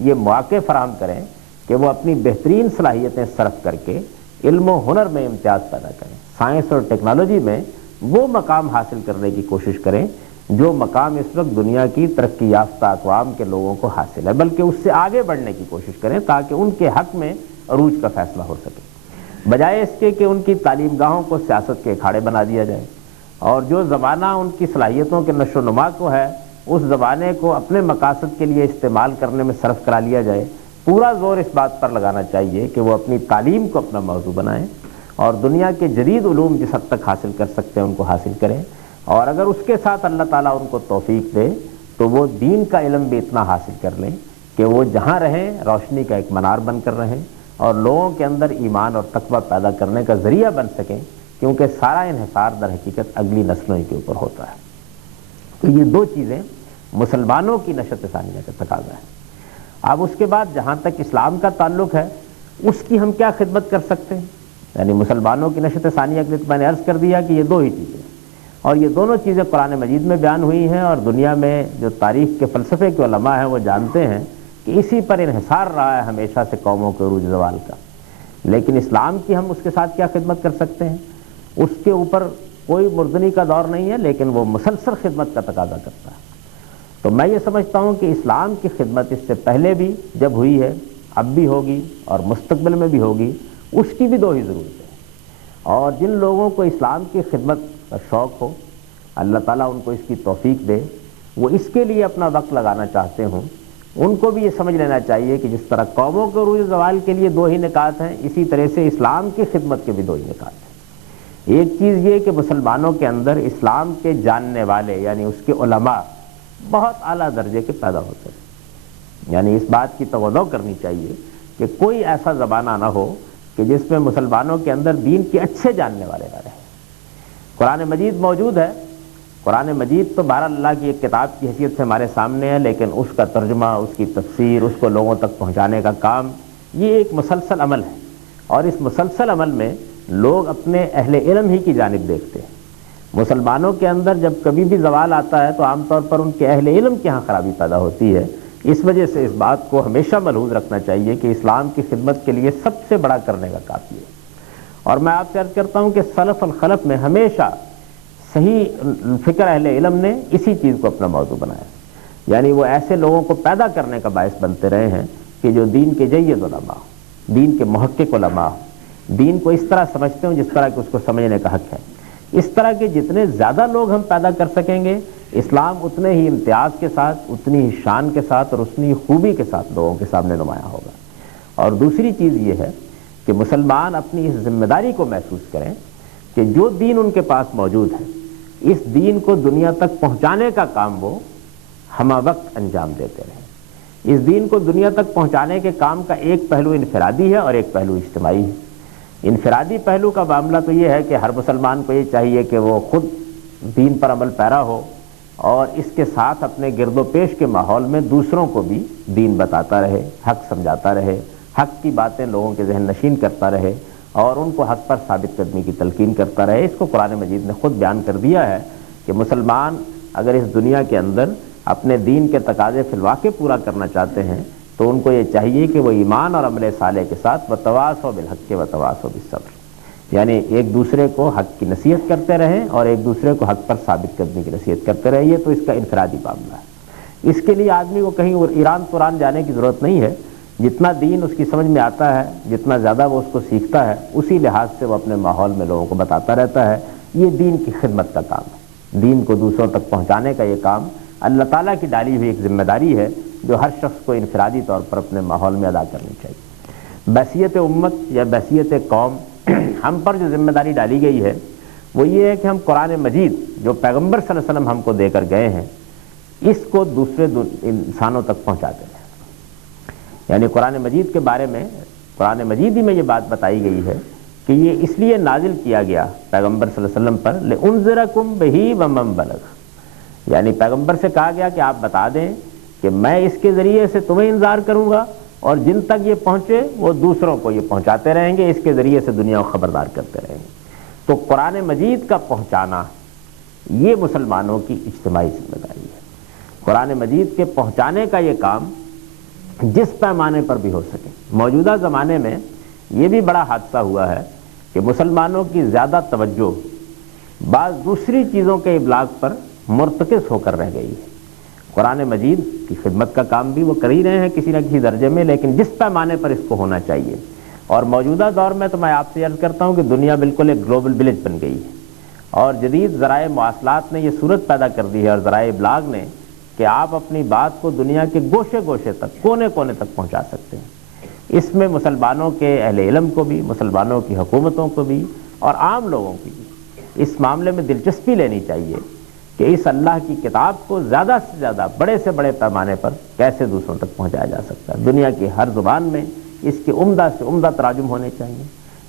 یہ مواقع فراہم کریں کہ وہ اپنی بہترین صلاحیتیں صرف کر کے علم و ہنر میں امتیاز پیدا کریں، سائنس اور ٹیکنالوجی میں وہ مقام حاصل کرنے کی کوشش کریں جو مقام اس وقت دنیا کی ترقی یافتہ اقوام کے لوگوں کو حاصل ہے، بلکہ اس سے آگے بڑھنے کی کوشش کریں تاکہ ان کے حق میں عروج کا فیصلہ ہو سکے، بجائے اس کے کہ ان کی تعلیم گاہوں کو سیاست کے اکھاڑے بنا دیا جائے، اور جو زمانہ ان کی صلاحیتوں کے نشو و نما کو ہے اس زمانے کو اپنے مقاصد کے لیے استعمال کرنے میں صرف کرا لیا جائے۔ پورا زور اس بات پر لگانا چاہیے کہ وہ اپنی تعلیم کو اپنا موضوع بنائیں، اور دنیا کے جدید علوم جس حد تک حاصل کر سکتے ہیں ان کو حاصل کریں، اور اگر اس کے ساتھ اللہ تعالیٰ ان کو توفیق دے تو وہ دین کا علم بھی اتنا حاصل کر لیں کہ وہ جہاں رہیں روشنی کا ایک منار بن کر رہیں، اور لوگوں کے اندر ایمان اور تقویٰ پیدا کرنے کا ذریعہ بن سکیں، کیونکہ سارا انحصار در حقیقت اگلی نسلوں کے اوپر ہوتا ہے۔ تو یہ دو چیزیں مسلمانوں کی نشت ثانیہ کا تقاضا ہے۔ اب اس کے بعد جہاں تک اسلام کا تعلق ہے اس کی ہم کیا خدمت کر سکتے ہیں، یعنی مسلمانوں کی نشت ثانیہ کے لیے میں نے عرض کر دیا کہ یہ دو ہی چیزیں، اور یہ دونوں چیزیں قرآن مجید میں بیان ہوئی ہیں، اور دنیا میں جو تاریخ کے فلسفے کے علماء ہیں وہ جانتے ہیں کہ اسی پر انحصار رہا ہے ہمیشہ سے قوموں کے عروج زوال کا۔ لیکن اسلام کی ہم اس کے ساتھ کیا خدمت کر سکتے ہیں، اس کے اوپر کوئی مردنی کا دور نہیں ہے، لیکن وہ مسلسل خدمت کا تقاضا کرتا ہے۔ تو میں یہ سمجھتا ہوں کہ اسلام کی خدمت اس سے پہلے بھی جب ہوئی ہے، اب بھی ہوگی اور مستقبل میں بھی ہوگی، اس کی بھی دو ہی ضرورت ہے۔ اور جن لوگوں کو اسلام کی خدمت کا شوق ہو، اللہ تعالیٰ ان کو اس کی توفیق دے، وہ اس کے لیے اپنا وقت لگانا چاہتے ہوں، ان کو بھی یہ سمجھ لینا چاہیے کہ جس طرح قوموں کے عروج زوال کے لیے دو ہی نکات ہیں، اسی طرح سے اسلام کی خدمت کے بھی دو ہی نکات ہیں۔ ایک چیز یہ کہ مسلمانوں کے اندر اسلام کے جاننے والے یعنی اس کے علماء بہت اعلیٰ درجے کے پیدا ہوتے ہیں، یعنی اس بات کی توجہ کرنی چاہیے کہ کوئی ایسا زمانہ نہ ہو کہ جس میں مسلمانوں کے اندر دین کے اچھے جاننے والے نہ رہیں۔ قرآن مجید موجود ہے، قرآن مجید تو بہرحال اللہ کی ایک کتاب کی حیثیت سے ہمارے سامنے ہے، لیکن اس کا ترجمہ، اس کی تفسیر، اس کو لوگوں تک پہنچانے کا کام، یہ ایک مسلسل عمل ہے، اور اس مسلسل عمل میں لوگ اپنے اہل علم ہی کی جانب دیکھتے ہیں۔ مسلمانوں کے اندر جب کبھی بھی زوال آتا ہے تو عام طور پر ان کے اہل علم کے ہاں خرابی پیدا ہوتی ہے۔ اس وجہ سے اس بات کو ہمیشہ ملحوظ رکھنا چاہیے کہ اسلام کی خدمت کے لیے سب سے بڑا کرنے کا کافی ہے۔ اور میں آپ سے عرض کرتا ہوں کہ سلف الخلف میں ہمیشہ صحیح فکر اہل علم نے اسی چیز کو اپنا موضوع بنایا، یعنی وہ ایسے لوگوں کو پیدا کرنے کا باعث بنتے رہے ہیں کہ جو دین کے جید علماء، دین کے محقق علماء، دین کو اس طرح سمجھتے ہوں جس طرح کہ اس کو سمجھنے کا حق ہے۔ اس طرح کے جتنے زیادہ لوگ ہم پیدا کر سکیں گے، اسلام اتنے ہی امتیاز کے ساتھ، اتنی ہی شان کے ساتھ اور اتنی ہی خوبی کے ساتھ لوگوں کے سامنے نمایاں ہوگا۔ اور دوسری چیز یہ ہے کہ مسلمان اپنی اس ذمہ داری کو محسوس کریں کہ جو دین ان کے پاس موجود ہے اس دین کو دنیا تک پہنچانے کا کام وہ ہمہ وقت انجام دیتے رہے۔ اس دین کو دنیا تک پہنچانے کے کام کا ایک پہلو انفرادی ہے اور ایک پہلو اجتماعی ہے۔ انفرادی پہلو کا معاملہ تو یہ ہے کہ ہر مسلمان کو یہ چاہیے کہ وہ خود دین پر عمل پیرا ہو اور اس کے ساتھ اپنے گرد و پیش کے ماحول میں دوسروں کو بھی دین بتاتا رہے، حق سمجھاتا رہے، حق کی باتیں لوگوں کے ذہن نشین کرتا رہے اور ان کو حق پر ثابت قدمی کی تلقین کرتا رہے۔ اس کو قرآن مجید نے خود بیان کر دیا ہے کہ مسلمان اگر اس دنیا کے اندر اپنے دین کے تقاضے فی الواقع پورا کرنا چاہتے ہیں تو ان کو یہ چاہیے کہ وہ ایمان اور عمل صالح کے ساتھ وتواصوا بالحق وتواصوا بالصبر، یعنی ایک دوسرے کو حق کی نصیحت کرتے رہیں اور ایک دوسرے کو حق پر ثابت قدمی کی نصیحت کرتے رہیں۔ یہ تو اس کا انفرادی معاملہ ہے۔ اس کے لیے آدمی کو کہیں ایران قرآن جانے کی ضرورت نہیں ہے، جتنا دین اس کی سمجھ میں آتا ہے، جتنا زیادہ وہ اس کو سیکھتا ہے، اسی لحاظ سے وہ اپنے ماحول میں لوگوں کو بتاتا رہتا ہے۔ یہ دین کی خدمت کا کام ہے، دین کو دوسروں تک پہنچانے کا یہ کام اللہ تعالیٰ کی ڈالی ہوئی ایک ذمہ داری ہے جو ہر شخص کو انفرادی طور پر اپنے ماحول میں ادا کرنی چاہیے۔ بحیثیت امت یا بحیثیت قوم ہم پر جو ذمہ داری ڈالی گئی ہے وہ یہ ہے کہ ہم قرآن مجید جو پیغمبر صلی اللہ علیہ وسلم ہم کو دے کر گئے ہیں اس کو دوسرے انسانوں تک پہنچاتے ہیں۔ یعنی قرآن مجید کے بارے میں قرآن مجید ہی میں یہ بات بتائی گئی ہے کہ یہ اس لیے نازل کیا گیا پیغمبر صلی اللہ علیہ وسلم پر لِأُنذِرَكُمْ بِهِ وَمَنْ بَلَغَ، یعنی پیغمبر سے کہا گیا کہ آپ بتا دیں کہ میں اس کے ذریعے سے تمہیں انذار کروں گا اور جن تک یہ پہنچے وہ دوسروں کو یہ پہنچاتے رہیں گے، اس کے ذریعے سے دنیا کو خبردار کرتے رہیں گے۔ تو قرآن مجید کا پہنچانا یہ مسلمانوں کی اجتماعی ذمہ داری ہے۔ قرآن مجید کے پہنچانے کا یہ کام جس پیمانے پر بھی ہو سکے۔ موجودہ زمانے میں یہ بھی بڑا حادثہ ہوا ہے کہ مسلمانوں کی زیادہ توجہ بعض دوسری چیزوں کے ابلاغ پر مرتکز ہو کر رہ گئی ہے۔ قرآن مجید کی خدمت کا کام بھی وہ کر ہی رہے ہیں کسی نہ کسی درجے میں، لیکن جس پیمانے پر اس کو ہونا چاہیے۔ اور موجودہ دور میں تو میں آپ سے عرض کرتا ہوں کہ دنیا بالکل ایک گلوبل ولیج بن گئی ہے اور جدید ذرائع مواصلات نے یہ صورت پیدا کر دی ہے اور ذرائع ابلاغ نے کہ آپ اپنی بات کو دنیا کے گوشے گوشے تک، کونے کونے تک پہنچا سکتے ہیں۔ اس میں مسلمانوں کے اہل علم کو بھی، مسلمانوں کی حکومتوں کو بھی اور عام لوگوں کی بھی اس معاملے میں دلچسپی لینی چاہیے کہ اس اللہ کی کتاب کو زیادہ سے زیادہ بڑے سے بڑے پیمانے پر کیسے دوسروں تک پہنچایا جا سکتا ہے۔ دنیا کی ہر زبان میں اس کے عمدہ سے عمدہ تراجم ہونے چاہیے،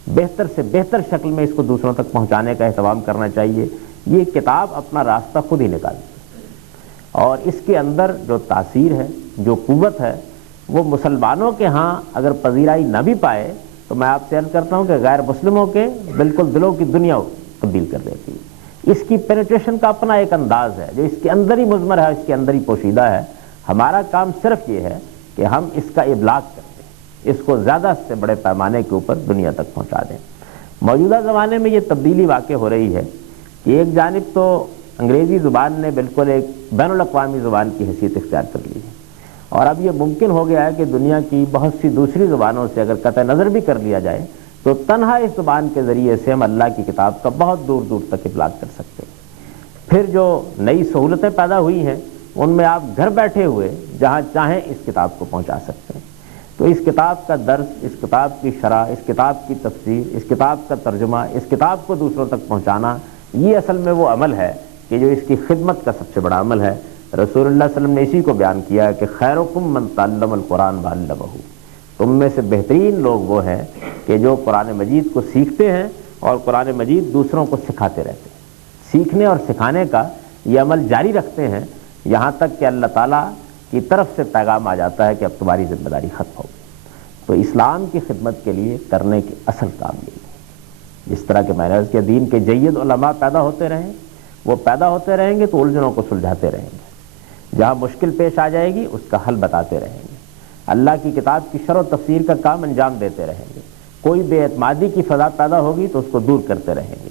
بہتر سے بہتر شکل میں اس کو دوسروں تک پہنچانے کا اہتمام کرنا چاہیے۔ یہ کتاب اپنا راستہ خود ہی نکالتی ہے اور اس کے اندر جو تاثیر ہے، جو قوت ہے، وہ مسلمانوں کے ہاں اگر پذیرائی نہ بھی پائے تو میں آپ سے عرض کرتا ہوں کہ غیر مسلموں کے بالکل دلوں کی دنیا تبدیل کر دیتی ہے۔ اس کی پینیٹریشن کا اپنا ایک انداز ہے جو اس کے اندر ہی مضمر ہے، اس کے اندر ہی پوشیدہ ہے۔ ہمارا کام صرف یہ ہے کہ ہم اس کا ابلاغ کریں، اس کو زیادہ سے بڑے پیمانے کے اوپر دنیا تک پہنچا دیں۔ موجودہ زمانے میں یہ تبدیلی واقع ہو رہی ہے کہ ایک جانب تو انگریزی زبان نے بالکل ایک بین الاقوامی زبان کی حیثیت اختیار کر لی ہے اور اب یہ ممکن ہو گیا ہے کہ دنیا کی بہت سی دوسری زبانوں سے اگر قطع نظر بھی کر لیا جائے تو تنہا اس زبان کے ذریعے سے ہم اللہ کی کتاب کا بہت دور دور تک ابلاغ کر سکتے ہیں۔ پھر جو نئی سہولتیں پیدا ہوئی ہیں ان میں آپ گھر بیٹھے ہوئے جہاں چاہیں اس کتاب کو پہنچا سکتے ہیں۔ تو اس کتاب کا درس، اس کتاب کی شرح، اس کتاب کی تفسیر، اس کتاب کا ترجمہ، اس کتاب کو دوسروں تک پہنچانا، یہ اصل میں وہ عمل ہے کہ جو اس کی خدمت کا سب سے بڑا عمل ہے۔ رسول اللہ صلی اللہ علیہ وسلم نے اسی کو بیان کیا ہے کہ خیرکم من تعلم القرآن وعلمہ، تم میں سے بہترین لوگ وہ ہیں کہ جو قرآن مجید کو سیکھتے ہیں اور قرآن مجید دوسروں کو سکھاتے رہتے ہیں۔ سیکھنے اور سکھانے کا یہ عمل جاری رکھتے ہیں یہاں تک کہ اللہ تعالیٰ کی طرف سے پیغام آ جاتا ہے کہ اب تمہاری ذمہ داری ختم ہو گئی۔ تو اسلام کی خدمت کے لیے کرنے کے اصل کام یہ ہے۔ جس طرح کہ میں نے عرض کیا دین کے جید علماء پیدا ہوتے رہیں، وہ پیدا ہوتے رہیں گے تو الجھنوں کو سلجھاتے رہیں گے، جہاں مشکل پیش آ جائے گی اس کا حل بتاتے رہیں گے، اللہ کی کتاب کی شرح و تفسیر کا کام انجام دیتے رہیں گے، کوئی بے اعتمادی کی فضا پیدا ہوگی تو اس کو دور کرتے رہیں گے،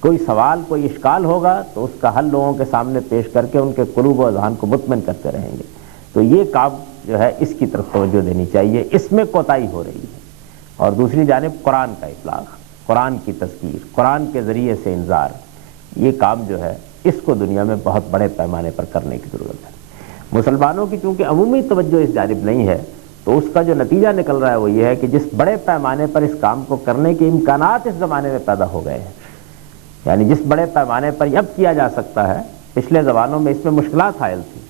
کوئی سوال کوئی اشکال ہوگا تو اس کا حل لوگوں کے سامنے پیش کر کے ان کے قلوب و اذہان کو مطمئن کرتے رہیں گے۔ تو یہ کام جو ہے اس کی طرف توجہ دینی چاہیے، اس میں کوتاہی ہو رہی ہے۔ اور دوسری جانب قرآن کا ابلاغ، قرآن کی تذکیر، قرآن کے ذریعے سے انذار، یہ کام جو ہے اس کو دنیا میں بہت بڑے پیمانے پر کرنے کی ضرورت ہے۔ مسلمانوں کی چونکہ عمومی توجہ اس جانب نہیں ہے تو اس کا جو نتیجہ نکل رہا ہے وہ یہ ہے کہ جس بڑے پیمانے پر اس کام کو کرنے کے امکانات اس زمانے میں پیدا ہو گئے ہیں، یعنی جس بڑے پیمانے پر اب کیا جا سکتا ہے، پچھلے زمانوں میں اس میں مشکلات حائل تھی،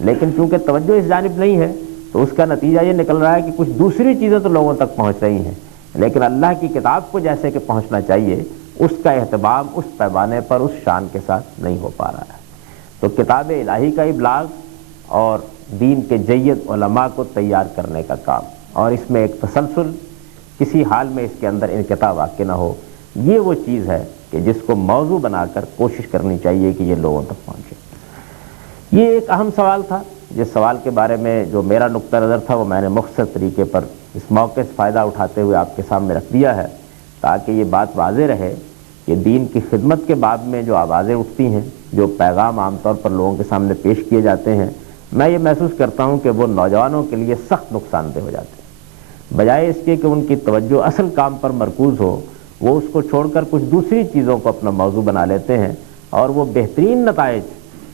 لیکن چونکہ توجہ اس جانب نہیں ہے تو اس کا نتیجہ یہ نکل رہا ہے کہ کچھ دوسری چیزیں تو لوگوں تک پہنچ رہی ہیں، لیکن اللہ کی کتاب کو جیسے کہ پہنچنا چاہیے اس کا اہتمام اس پیمانے پر اس شان کے ساتھ نہیں ہو پا رہا ہے۔ تو کتاب الہی کا ابلاغ اور دین کے جید علماء کو تیار کرنے کا کام، اور اس میں ایک تسلسل، کسی حال میں اس کے اندر انقطاع واقع نہ ہو، یہ وہ چیز ہے کہ جس کو موضوع بنا کر کوشش کرنی چاہیے کہ یہ لوگوں تک پہنچے۔ یہ ایک اہم سوال تھا، جس سوال کے بارے میں جو میرا نقطہ نظر تھا وہ میں نے مختصر طریقے پر اس موقع سے فائدہ اٹھاتے ہوئے آپ کے سامنے رکھ دیا ہے، تاکہ یہ بات واضح رہے کہ دین کی خدمت کے باب میں جو آوازیں اٹھتی ہیں، جو پیغام عام طور پر لوگوں کے سامنے پیش کیے جاتے ہیں، میں یہ محسوس کرتا ہوں کہ وہ نوجوانوں کے لیے سخت نقصان دہ ہو جاتے ہیں۔ بجائے اس کے کہ ان کی توجہ اصل کام پر مرکوز ہو، وہ اس کو چھوڑ کر کچھ دوسری چیزوں کو اپنا موضوع بنا لیتے ہیں، اور وہ بہترین نتائج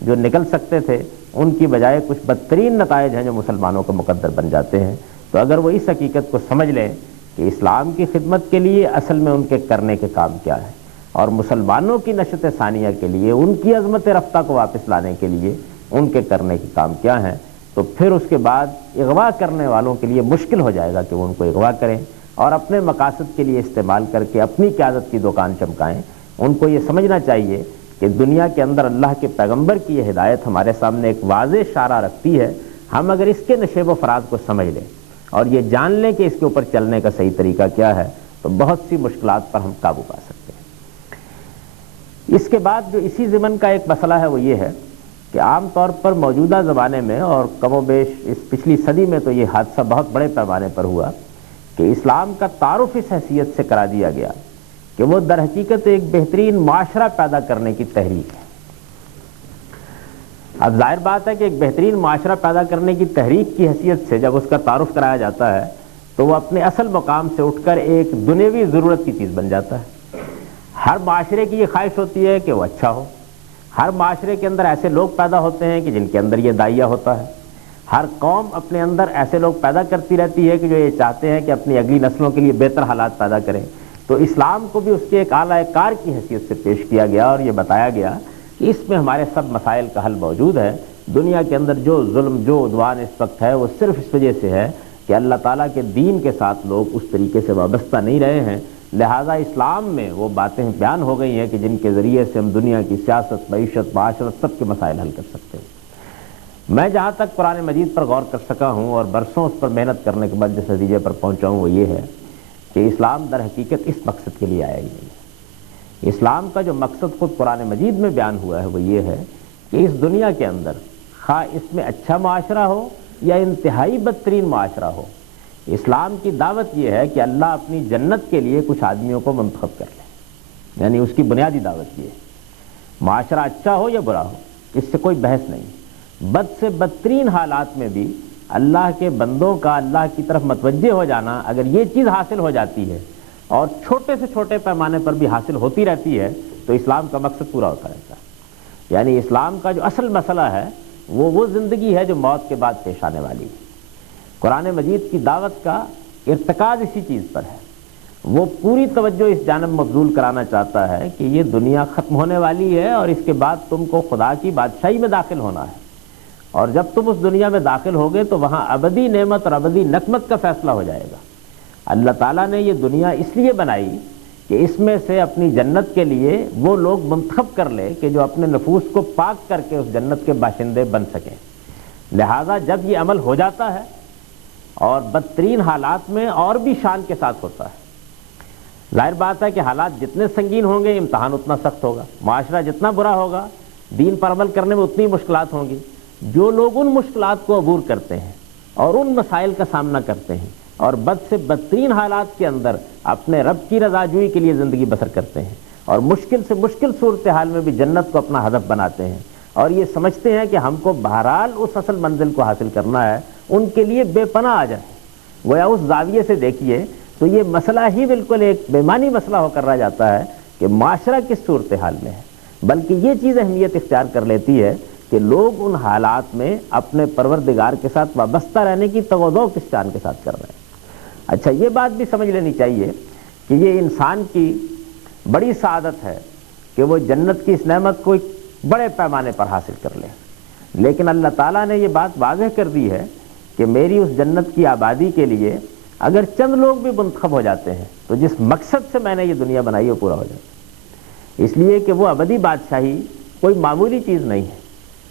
جو نکل سکتے تھے ان کی بجائے کچھ بدترین نتائج ہیں جو مسلمانوں کا مقدر بن جاتے ہیں۔ تو اگر وہ اس حقیقت کو سمجھ لیں کہ اسلام کی خدمت کے لیے اصل میں ان کے کرنے کے کام کیا ہے، اور مسلمانوں کی نشت ثانیہ کے لیے، ان کی عظمت رفتہ کو واپس لانے کے لیے ان کے کرنے کے کام کیا ہیں، تو پھر اس کے بعد اغوا کرنے والوں کے لیے مشکل ہو جائے گا کہ وہ ان کو اغوا کریں اور اپنے مقاصد کے لیے استعمال کر کے اپنی قیادت کی دکان چمکائیں۔ ان کو یہ سمجھنا چاہیے کہ دنیا کے اندر اللہ کے پیغمبر کی یہ ہدایت ہمارے سامنے ایک واضح اشارہ رکھتی ہے، ہم اگر اس کے نشیب و فراز کو سمجھ لیں اور یہ جان لیں کہ اس کے اوپر چلنے کا صحیح طریقہ کیا ہے، تو بہت سی مشکلات پر ہم قابو پا سکتے ہیں۔ اس کے بعد جو اسی ضمن کا ایک مسئلہ ہے وہ یہ ہے کہ عام طور پر موجودہ زمانے میں اور کم و بیش اس پچھلی صدی میں تو یہ حادثہ بہت بڑے پیمانے پر ہوا کہ اسلام کا تعارف اس حیثیت سے کرا دیا گیا کہ وہ در حقیقت ایک بہترین معاشرہ پیدا کرنے کی تحریک ہے۔ اب ظاہر بات ہے کہ ایک بہترین معاشرہ پیدا کرنے کی تحریک کی حیثیت سے جب اس کا تعارف کرایا جاتا ہے تو وہ اپنے اصل مقام سے اٹھ کر ایک دنیوی ضرورت کی چیز بن جاتا ہے۔ ہر معاشرے کی یہ خواہش ہوتی ہے کہ وہ اچھا ہو، ہر معاشرے کے اندر ایسے لوگ پیدا ہوتے ہیں کہ جن کے اندر یہ داعیہ ہوتا ہے، ہر قوم اپنے اندر ایسے لوگ پیدا کرتی رہتی ہے کہ جو یہ چاہتے ہیں کہ اپنی اگلی نسلوں کے لیے بہتر حالات پیدا کریں۔ تو اسلام کو بھی اس کے ایک اعلیٰ کار کی حیثیت سے پیش کیا گیا اور یہ بتایا گیا کہ اس میں ہمارے سب مسائل کا حل موجود ہے۔ دنیا کے اندر جو ظلم، جو عدوان اس وقت ہے وہ صرف اس وجہ سے ہے کہ اللہ تعالیٰ کے دین کے ساتھ لوگ اس طریقے سے وابستہ نہیں رہے ہیں، لہٰذا اسلام میں وہ باتیں بیان ہو گئی ہیں کہ جن کے ذریعے سے ہم دنیا کی سیاست، معیشت، معاشرت سب کے مسائل حل کر سکتے ہیں۔ میں جہاں تک قرآن مجید پر غور کر سکا ہوں اور برسوں اس پر محنت کرنے کے بعد جس نتیجے پر پہنچا ہوں وہ یہ ہے کہ اسلام در حقیقت اس مقصد کے لیے آیا ہی نہیں ہے۔ اسلام کا جو مقصد خود قرآن مجید میں بیان ہوا ہے وہ یہ ہے کہ اس دنیا کے اندر خواہ اس میں اچھا معاشرہ ہو یا انتہائی بدترین معاشرہ ہو، اسلام کی دعوت یہ ہے کہ اللہ اپنی جنت کے لیے کچھ آدمیوں کو منتخب کر لے، یعنی اس کی بنیادی دعوت یہ ہے۔ معاشرہ اچھا ہو یا برا ہو اس سے کوئی بحث نہیں، بد سے بدترین حالات میں بھی اللہ کے بندوں کا اللہ کی طرف متوجہ ہو جانا اگر یہ چیز حاصل ہو جاتی ہے اور چھوٹے سے چھوٹے پیمانے پر بھی حاصل ہوتی رہتی ہے تو اسلام کا مقصد پورا ہوتا رہتا ہے۔ یعنی اسلام کا جو اصل مسئلہ ہے وہ زندگی ہے جو موت کے بعد پیش آنے والی ہے۔ قرآن مجید کی دعوت کا ارتکاز اسی چیز پر ہے، وہ پوری توجہ اس جانب مبذول کرانا چاہتا ہے کہ یہ دنیا ختم ہونے والی ہے اور اس کے بعد تم کو خدا کی بادشاہی میں داخل ہونا ہے، اور جب تم اس دنیا میں داخل ہوگے تو وہاں ابدی نعمت اور ابدی نقمت کا فیصلہ ہو جائے گا۔ اللہ تعالیٰ نے یہ دنیا اس لیے بنائی کہ اس میں سے اپنی جنت کے لیے وہ لوگ منتخب کر لے کہ جو اپنے نفوس کو پاک کر کے اس جنت کے باشندے بن سکیں۔ لہٰذا جب یہ عمل ہو جاتا ہے اور بدترین حالات میں اور بھی شان کے ساتھ ہوتا ہے، ظاہر بات ہے کہ حالات جتنے سنگین ہوں گے امتحان اتنا سخت ہوگا، معاشرہ جتنا برا ہوگا دین پر عمل کرنے میں اتنی مشکلات ہوں گی۔ جو لوگ ان مشکلات کو عبور کرتے ہیں اور ان مسائل کا سامنا کرتے ہیں اور بد سے بدترین حالات کے اندر اپنے رب کی رضا جوئی کے لیے زندگی بسر کرتے ہیں اور مشکل سے مشکل صورتحال میں بھی جنت کو اپنا ہدف بناتے ہیں اور یہ سمجھتے ہیں کہ ہم کو بہرحال اس اصل منزل کو حاصل کرنا ہے، ان کے لیے بے پناہ آ جائے۔ گویا اس زاویے سے دیکھیے تو یہ مسئلہ ہی بالکل ایک بےمانی مسئلہ ہو کر رہ جاتا ہے کہ معاشرہ کس صورتحال میں ہے، بلکہ یہ چیز اہمیت اختیار کر لیتی ہے کہ لوگ ان حالات میں اپنے پروردگار کے ساتھ وابستہ رہنے کی توقع کس شان کے ساتھ کر رہے ہیں۔ اچھا، یہ بات بھی سمجھ لینی چاہیے کہ یہ انسان کی بڑی سعادت ہے کہ وہ جنت کی اس نعمت کو ایک بڑے پیمانے پر حاصل کر لے، لیکن اللہ تعالیٰ نے یہ بات واضح کر دی ہے کہ میری اس جنت کی آبادی کے لیے اگر چند لوگ بھی منتخب ہو جاتے ہیں تو جس مقصد سے میں نے یہ دنیا بنائی وہ پورا ہو جاتا ہے، اس لیے کہ وہ ابدی بادشاہی کوئی معمولی چیز نہیں ہے،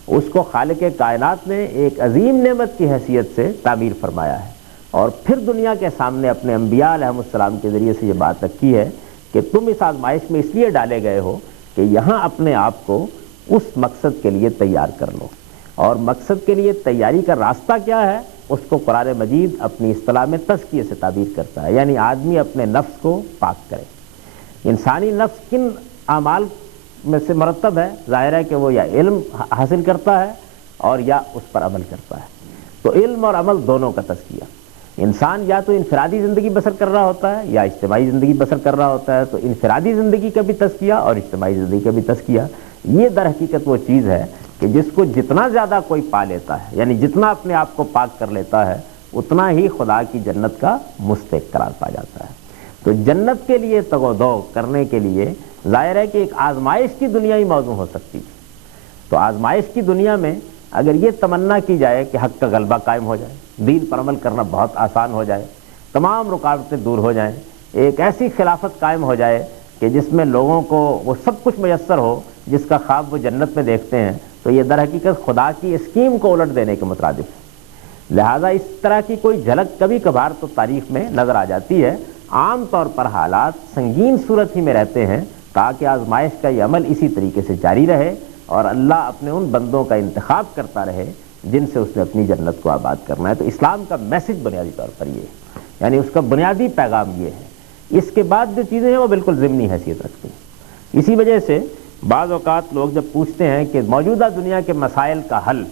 اس کو خالق کائنات نے ایک عظیم نعمت کی حیثیت سے تعبیر فرمایا ہے، اور پھر دنیا کے سامنے اپنے انبیاء علیہ السلام کے ذریعے سے یہ بات رکھی ہے کہ تم اس آزمائش میں اس لیے ڈالے گئے ہو کہ یہاں اپنے آپ کو اس مقصد کے لیے تیار کر لو، اور مقصد کے لیے تیاری کا راستہ کیا ہے اس کو قرآن مجید اپنی اصطلاح میں تزکیے سے تعبیر کرتا ہے، یعنی آدمی اپنے نفس کو پاک کرے۔ انسانی نفس کن اعمال میں سے مرتب ہے؟ ظاہر ہے کہ وہ یا علم حاصل کرتا ہے اور یا اس پر عمل کرتا ہے، تو علم اور عمل دونوں کا تزکیہ۔ انسان یا تو انفرادی زندگی بسر کر رہا ہوتا ہے یا اجتماعی زندگی بسر کر رہا ہوتا ہے، تو انفرادی زندگی کا بھی تزکیہ اور اجتماعی زندگی کا بھی تزکیہ، یہ در حقیقت وہ چیز ہے کہ جس کو جتنا زیادہ کوئی پا لیتا ہے، یعنی جتنا اپنے آپ کو پاک کر لیتا ہے، اتنا ہی خدا کی جنت کا مستحق قرار پا جاتا ہے۔ تو جنت کے لیے تگ و دو کرنے کے لیے ظاہر ہے کہ ایک آزمائش کی دنیا ہی موضوع ہو سکتی ہے، تو آزمائش کی دنیا میں اگر یہ تمنا کی جائے کہ حق کا غلبہ قائم ہو جائے، دین پر عمل کرنا بہت آسان ہو جائے، تمام رکاوٹیں دور ہو جائیں، ایک ایسی خلافت قائم ہو جائے کہ جس میں لوگوں کو وہ سب کچھ میسر ہو جس کا خواب وہ جنت میں دیکھتے ہیں، تو یہ در حقیقت خدا کی اسکیم کو الٹ دینے کے مترادف ہے۔ لہٰذا اس طرح کی کوئی جھلک کبھی کبھار تو تاریخ میں نظر آ جاتی ہے، عام طور پر حالات سنگین صورت ہی میں رہتے ہیں تاکہ آزمائش کا یہ عمل اسی طریقے سے جاری رہے اور اللہ اپنے ان بندوں کا انتخاب کرتا رہے جن سے اس نے اپنی جنت کو آباد کرنا ہے۔ تو اسلام کا میسج بنیادی طور پر یہ ہے، یعنی اس کا بنیادی پیغام یہ ہے، اس کے بعد جو چیزیں ہیں وہ بالکل ضمنی حیثیت رکھتی ہیں۔ اسی وجہ سے بعض اوقات لوگ جب پوچھتے ہیں کہ موجودہ دنیا کے مسائل کا حل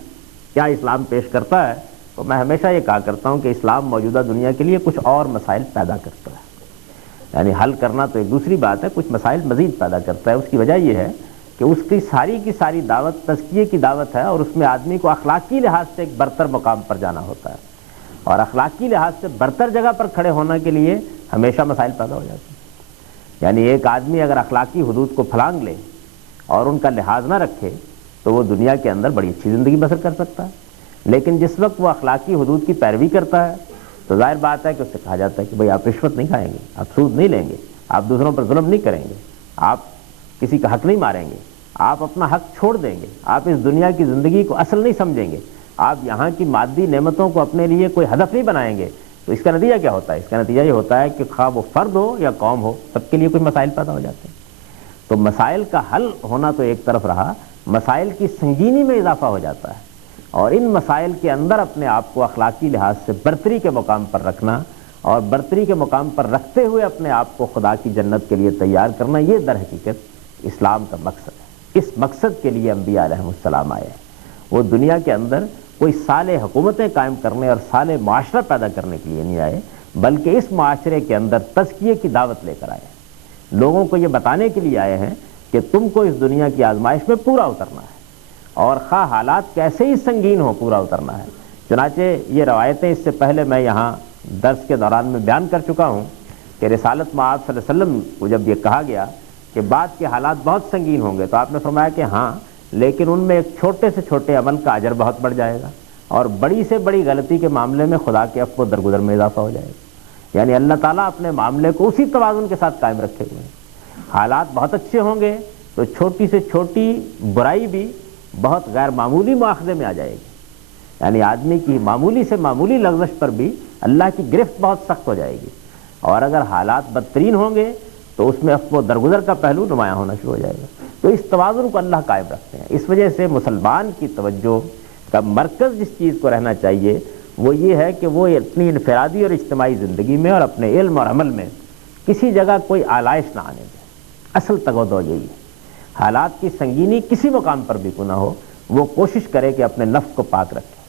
کیا اسلام پیش کرتا ہے، تو میں ہمیشہ یہ کہا کرتا ہوں کہ اسلام موجودہ دنیا کے لیے کچھ اور مسائل پیدا کرتا ہے، یعنی حل کرنا تو ایک دوسری بات ہے، کچھ مسائل مزید پیدا کرتا ہے۔ اس کی وجہ یہ ہے کہ اس کی ساری دعوت تزکیے کی دعوت ہے، اور اس میں آدمی کو اخلاقی لحاظ سے ایک برتر مقام پر جانا ہوتا ہے، اور اخلاقی لحاظ سے برتر جگہ پر کھڑے ہونے کے لیے ہمیشہ مسائل پیدا ہو جاتے ہیں۔ یعنی ایک آدمی اگر اخلاقی حدود کو پھلانگ لے اور ان کا لحاظ نہ رکھے تو وہ دنیا کے اندر بڑی اچھی زندگی بسر کر سکتا ہے، لیکن جس وقت وہ اخلاقی حدود کی پیروی کرتا ہے تو ظاہر بات ہے کہ اس سے کہا جاتا ہے کہ بھئی آپ رشوت نہیں کھائیں گے، آپ سود نہیں لیں گے، آپ دوسروں پر ظلم نہیں کریں گے، آپ کسی کا حق نہیں ماریں گے، آپ اپنا حق چھوڑ دیں گے، آپ اس دنیا کی زندگی کو اصل نہیں سمجھیں گے، آپ یہاں کی مادی نعمتوں کو اپنے لیے کوئی ہدف نہیں بنائیں گے۔ تو اس کا نتیجہ کیا ہوتا ہے؟ اس کا نتیجہ یہ ہوتا ہے کہ خواہ وہ فرد ہو یا قوم ہو، سب کے لیے کوئی مسائل پیدا ہو جاتے ہیں۔ تو مسائل کا حل ہونا تو ایک طرف رہا، مسائل کی سنگینی میں اضافہ ہو جاتا ہے، اور ان مسائل کے اندر اپنے آپ کو اخلاقی لحاظ سے برتری کے مقام پر رکھنا اور برتری کے مقام پر رکھتے ہوئے اپنے آپ کو خدا کی جنت کے لیے تیار کرنا، یہ در حقیقت اسلام کا مقصد ہے۔ اس مقصد کے لیے انبیاء علیہ السلام آئے ہیں، وہ دنیا کے اندر کوئی صالح حکومتیں قائم کرنے اور صالح معاشرہ پیدا کرنے کے لیے نہیں آئے، بلکہ اس معاشرے کے اندر تزکیے کی دعوت لے کر آئے ہیں، لوگوں کو یہ بتانے کے لیے آئے ہیں کہ تم کو اس دنیا کی آزمائش میں پورا اترنا ہے، اور خواہ حالات کیسے ہی سنگین ہو پورا اترنا ہے۔ چنانچہ یہ روایتیں اس سے پہلے میں یہاں درس کے دوران میں بیان کر چکا ہوں کہ رسالت میں آپ صلی اللہ علیہ وسلم کو جب یہ کہا گیا کہ بعد کے حالات بہت سنگین ہوں گے، تو آپ نے فرمایا کہ ہاں، لیکن ان میں ایک چھوٹے سے چھوٹے عمل کا اجر بہت بڑھ جائے گا، اور بڑی سے بڑی غلطی کے معاملے میں خدا کے عفو و درگزر میں اضافہ ہو جائے گا۔ یعنی اللہ تعالیٰ اپنے معاملے کو اسی توازن کے ساتھ قائم رکھے ہوئے ہیں۔ حالات بہت اچھے ہوں گے تو چھوٹی سے چھوٹی برائی بھی بہت غیر معمولی مواخذے میں آ جائے گی، یعنی آدمی کی معمولی سے معمولی لغزش پر بھی اللہ کی گرفت بہت سخت ہو جائے گی، اور اگر حالات بدترین ہوں گے تو اس میں عفو و درگزر کا پہلو نمایاں ہونا شروع ہو جائے گا۔ تو اس توازن کو اللہ قائم رکھتے ہیں۔ اس وجہ سے مسلمان کی توجہ کا مرکز جس چیز کو رہنا چاہیے وہ یہ ہے کہ وہ اپنی انفرادی اور اجتماعی زندگی میں اور اپنے علم اور عمل میں کسی جگہ کوئی آلائش نہ آنے دے۔ اصل تگ و دو یہی ہے، حالات کی سنگینی کسی مقام پر بھی کیوں نہ ہو، وہ کوشش کرے کہ اپنے نفس کو پاک رکھے،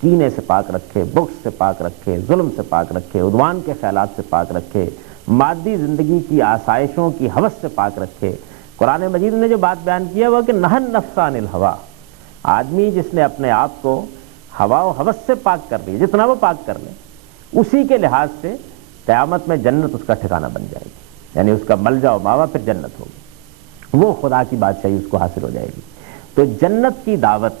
کینے سے پاک رکھے، بغض سے پاک رکھے، ظلم سے پاک رکھے، عدوان کے خیالات سے پاک رکھے، مادی زندگی کی آسائشوں کی ہوس سے پاک رکھے۔ قرآن مجید نے جو بات بیان کی ہے وہ کہ نہن نفس عن الہوا، آدمی جس نے اپنے آپ کو ہوا و ہوس سے پاک کر لیا، جتنا وہ پاک کر لے، اسی کے لحاظ سے قیامت میں جنت اس کا ٹھکانہ بن جائے گی، یعنی اس کا ملجا و ماوا پھر جنت ہوگی۔ وہ خدا کی بادشاہی اس کو حاصل ہو جائے گی۔ تو جنت کی دعوت،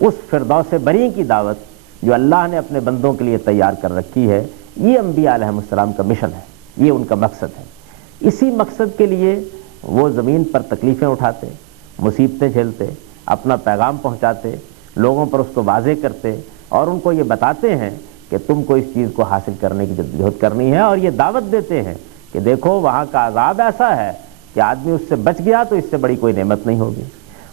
اس فردوس بری کی دعوت جو اللہ نے اپنے بندوں کے لیے تیار کر رکھی ہے، یہ انبیاء علیہ السلام کا مشن ہے، یہ ان کا مقصد ہے۔ اسی مقصد کے لیے وہ زمین پر تکلیفیں اٹھاتے، مصیبتیں جھیلتے، اپنا پیغام پہنچاتے، لوگوں پر اس کو واضح کرتے اور ان کو یہ بتاتے ہیں کہ تم کو اس چیز کو حاصل کرنے کی جدوجہد کرنی ہے، اور یہ دعوت دیتے ہیں کہ دیکھو وہاں کا عذاب ایسا ہے کہ آدمی اس سے بچ گیا تو اس سے بڑی کوئی نعمت نہیں ہوگی،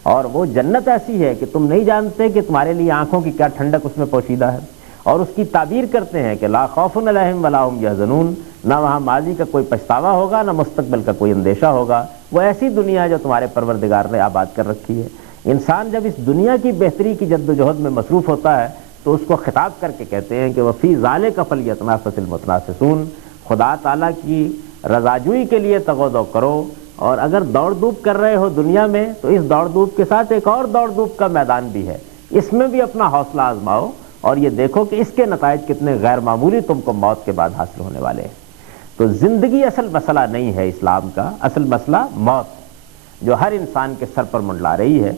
اور وہ جنت ایسی ہے کہ تم نہیں جانتے کہ تمہارے لیے آنکھوں کی کیا ٹھنڈک اس میں پوشیدہ ہے۔ اور اس کی تعبیر کرتے ہیں کہ لا خوف علیہم ولا هم یحزنون، نہ وہاں ماضی کا کوئی پچھتاوا ہوگا، نہ مستقبل کا کوئی اندیشہ ہوگا۔ وہ ایسی دنیا ہے جو تمہارے پروردگار نے آباد کر رکھی ہے۔ انسان جب اس دنیا کی بہتری کی جد و جہد میں مصروف ہوتا ہے تو اس کو خطاب کر کے کہتے ہیں کہ وفی ذالک فلیتنافس المتنافسون، خدا تعالیٰ کی رضاجوئی کے لیے تگ و دو کرو، اور اگر دوڑ دھوپ کر رہے ہو دنیا میں تو اس دوڑ دھوپ کے ساتھ ایک اور دوڑ دھوپ کا میدان بھی ہے، اس میں بھی اپنا حوصلہ آزماؤ اور یہ دیکھو کہ اس کے نتائج کتنے غیر معمولی تم کو موت کے بعد حاصل ہونے والے ہیں۔ تو زندگی اصل مسئلہ نہیں ہے اسلام کا، اصل مسئلہ موت جو ہر انسان کے سر پر منڈلا رہی ہے۔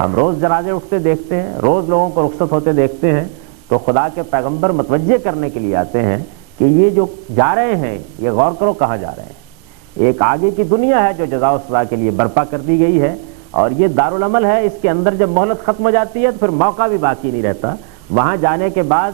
ہم روز جنازے اٹھتے دیکھتے ہیں، روز لوگوں کو رخصت ہوتے دیکھتے ہیں، تو خدا کے پیغمبر متوجہ کرنے کے لیے آتے ہیں کہ یہ جو جا رہے ہیں یہ غور کرو کہاں جا رہے ہیں۔ ایک آگے کی دنیا ہے جو جزا و سزا کے لیے برپا کر دی گئی ہے، اور یہ دارالعمل ہے، اس کے اندر جب مہلت ختم ہو جاتی ہے تو پھر موقع بھی باقی نہیں رہتا۔ وہاں جانے کے بعد